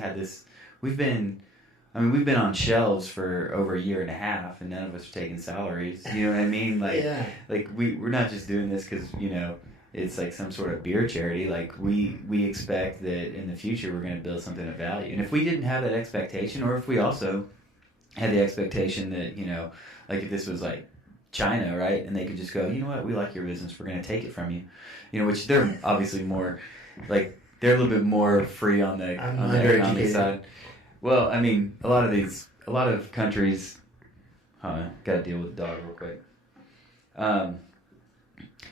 been on shelves for over a year and a half, and none of us have taken salaries. You know what I mean? Like, like we're not just doing this because, you know, it's like some sort of beer charity. Like we expect that in the future we're going to build something of value. And if we didn't have that expectation, or if we also had the expectation that, like if this was like China, right? And they could just go, you know what, we like your business, we're going to take it from you. Which they're obviously more, like, they're a little bit more free on the economic side. Well, I mean, a lot of countries, got to deal with the dog real quick.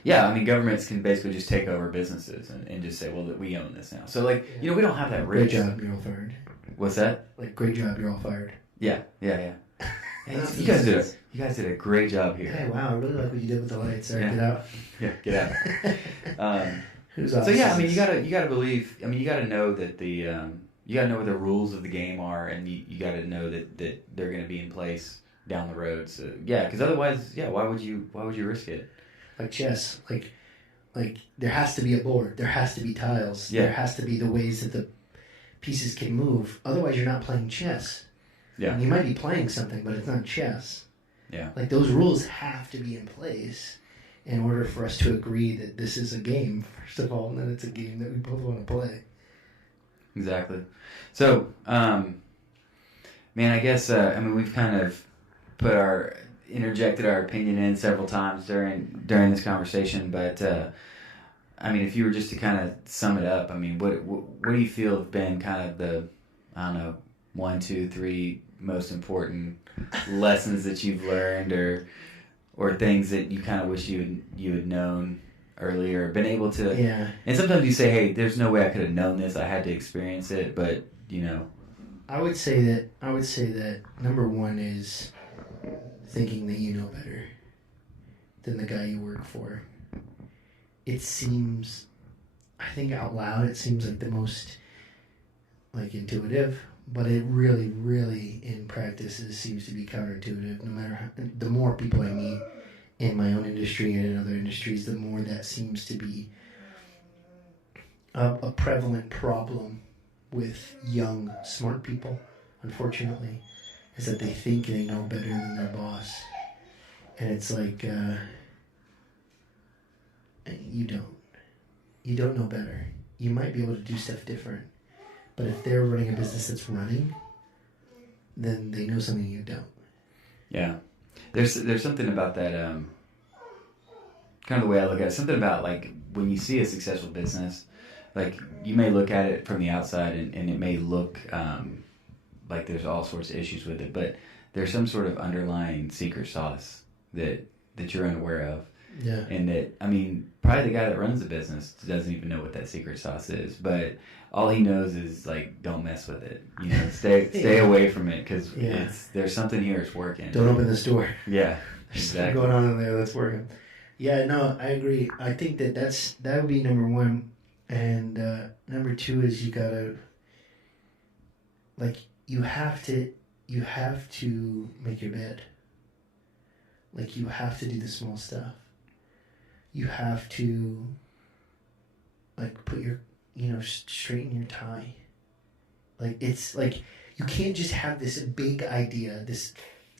Yeah, I mean, governments can basically just take over businesses and just say, well, we own this now. So, like, we don't have that risk. Great job, you're all fired. What's that? Like, great job, you're all fired. Yeah. Hey, you guys did a great job here. Hey, wow, I really like what you did with the lights. All right, get out. Yeah, get out. So yeah, I mean, you gotta believe. I mean, you gotta know that you gotta know what the rules of the game are, and you gotta know that they're gonna be in place down the road. So yeah, because otherwise, why would you risk it? Like chess, like there has to be a board, there has to be tiles, there has to be the ways that the pieces can move. Otherwise, you're not playing chess. Yeah, and you might be playing something, but it's not chess. Yeah, like those rules have to be in place in order for us to agree that this is a game, first of all, and then it's a game that we both want to play. Exactly. So, man, I guess we've kind of interjected our opinion in several times during this conversation, but I mean, if you were just to kind of sum it up, I mean, what do you feel have been kind of the, I don't know, 1, 2, 3 most important lessons that you've learned, or things that you kind of wish you had known earlier, been able to? Yeah. And sometimes you say, hey, there's no way I could have known this. I had to experience it, but I would say that number one is thinking that you know better than the guy you work for. It seems, I think out loud, it seems like the most like intuitive, but it really, really in practice seems to be counterintuitive. No matter how, the more people I meet in my own industry and in other industries, the more that seems to be a prevalent problem with young, smart people, unfortunately, is that they think they know better than their boss. And it's like, you don't. You don't know better. You might be able to do stuff different. But if they're running a business that's running, then they know something you don't. Yeah. There's something about that, kind of the way I look at it, something about, like, when you see a successful business, like, you may look at it from the outside and it may look like there's all sorts of issues with it, but there's some sort of underlying secret sauce that you're unaware of. Yeah. And that, I mean, probably the guy that runs the business doesn't even know what that secret sauce is, but all he knows is, like, don't mess with it. Stay away from it, because there's something here that's working. Don't open this door. Yeah, There's exactly. something going on in there that's working. Yeah, no, I agree. I think that would be number one. And number two is you gotta, like, you have to make your bed. Like, you have to do the small stuff. You have to, like, put your, straighten your tie. Like, it's like, you can't just have this big idea, this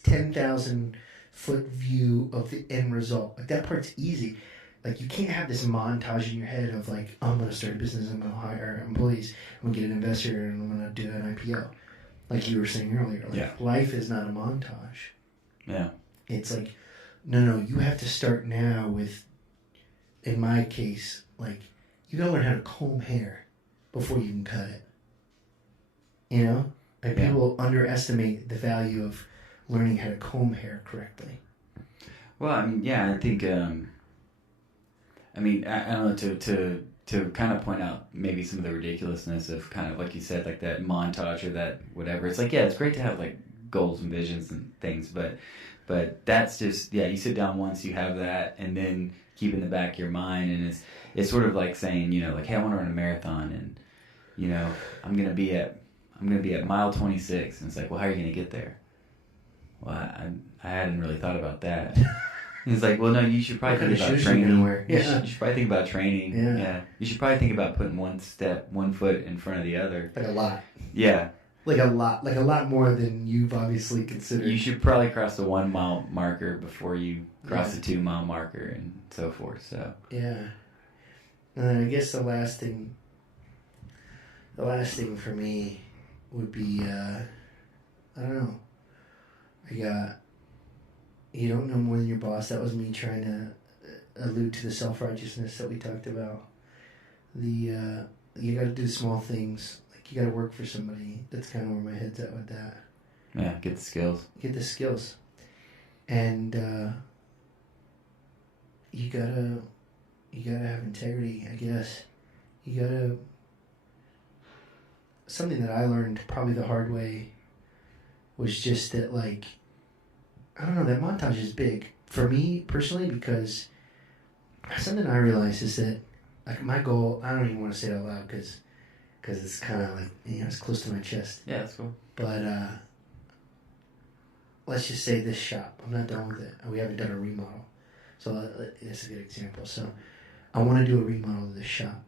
10,000 foot view of the end result. Like, that part's easy. Like, you can't have this montage in your head of, like, I'm going to start a business, I'm going to hire employees, I'm going to get an investor, and I'm going to do an IPO. Like you were saying earlier. Like, life is not a montage. Yeah. It's like, no, you have to start now with, in my case, like, you got to learn how to comb hair before you can cut it. Like, people underestimate the value of learning how to comb hair correctly. Well, I mean, yeah, I think, I don't know, to kind of point out maybe some of the ridiculousness of kind of, like you said, like that montage or that whatever. It's like, yeah, it's great to have, like, goals and visions and things, but that's just, you sit down once, you have that, and then keep in the back of your mind, and it's sort of like saying, like, hey, I want to run a marathon, and, I'm gonna be at mile 26, and it's like, well, how are you gonna get there? Well, I hadn't really thought about that. And it's like, well, no, you should probably think about training. You should probably think about training. Yeah. You should probably think about putting one foot in front of the other. Like a lot. Yeah. Like a lot more than you've obviously considered. You should probably cross the 1 mile marker before you cross the 2 mile marker and so forth. So. Yeah. And then I guess the last thing for me would be, I don't know. I got, you don't know more than your boss. That was me trying to allude to the self-righteousness that we talked about. You got to do small things. Like, you got to work for somebody. That's kind of where my head's at with that. Yeah, get the skills. Get the skills. And you gotta have integrity, I guess. You gotta... Something that I learned probably the hard way was just that, like, I don't know, that montage is big for me personally, because something I realized is that, like, my goal, I don't even want to say it out loud because it's kind of like, you know, it's close to my chest. Yeah, that's cool. But let's just say this shop, I'm not done with it. We haven't done a remodel. So that's a good example. So I want to do a remodel of this shop.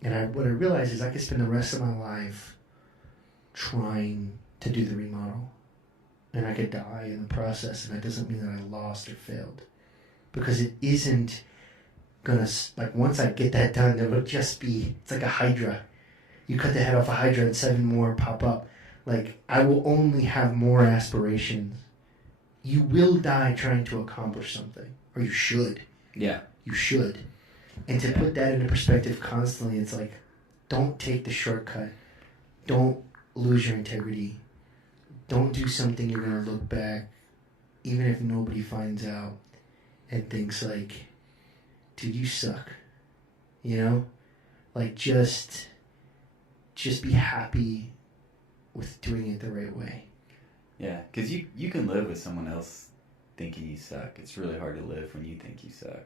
And what I realized is I could spend the rest of my life trying to do the remodel. And I could die in the process. And that doesn't mean that I lost or failed. Because it isn't going to... Like, once I get that done, it'll just be... It's like a hydra. You cut the head off a hydra and 7 more pop up. Like, I will only have more aspirations. You will die trying to accomplish something. Or you should. Yeah. You should. And to put that into perspective constantly, it's like, don't take the shortcut. Don't lose your integrity. Don't do something you're going to look back, even if nobody finds out, and thinks like, dude, you suck. You know? Like, just be happy with doing it the right way. Yeah, because you can live with someone else thinking you suck. It's really hard to live when you think you suck.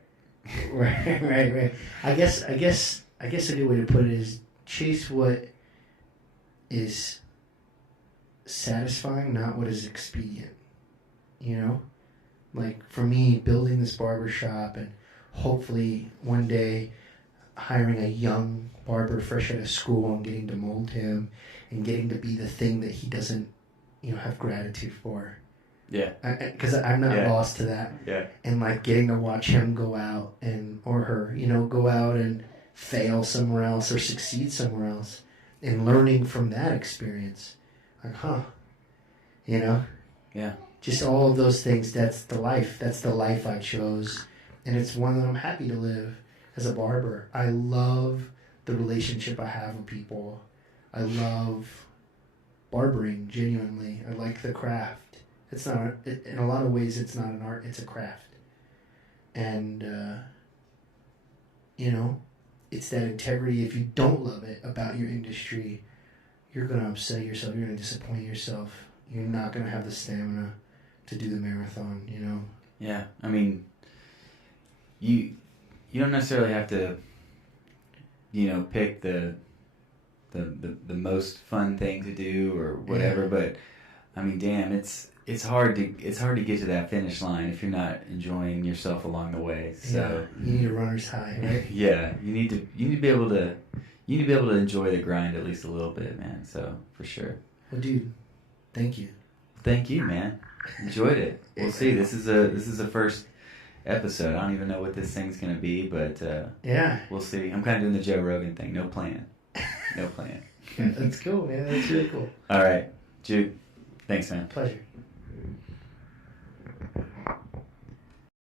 Right. I guess a good way to put it is chase what is satisfying, not what is expedient. You know? Like, for me, building this barber shop and hopefully one day hiring a young barber fresh out of school and getting to mold him and getting to be the thing that he doesn't, you know, have gratitude for. Yeah. Because I'm not lost to that. Yeah. And, like, getting to watch him go out or her, you know, go out and fail somewhere else or succeed somewhere else and learning from that experience. Like, you know? Yeah. Just all of those things, that's the life. That's the life I chose. And it's one that I'm happy to live as a barber. I love the relationship I have with people. I love barbering, genuinely. I like the craft. It's not, in a lot of ways, it's not an art, it's a craft. And, you know, it's that integrity. If you don't love it about your industry, you're going to upset yourself. You're going to disappoint yourself. You're not going to have the stamina to do the marathon, you know? Yeah, I mean, you don't necessarily have to, you know, pick the most fun thing to do or whatever, but I mean, damn, it's hard to get to that finish line if you're not enjoying yourself along the way. So you need a runner's high, right? Yeah, you need to be able to enjoy the grind at least a little bit, man. So for sure. Well, dude, thank you. Thank you, man. Enjoyed it. We'll see. This is a first episode. I don't even know what this thing's gonna be, but we'll see. I'm kind of doing the Joe Rogan thing. No plan. No plan. That's cool, man. That's really cool. All right, Juke. Thanks, man. Pleasure.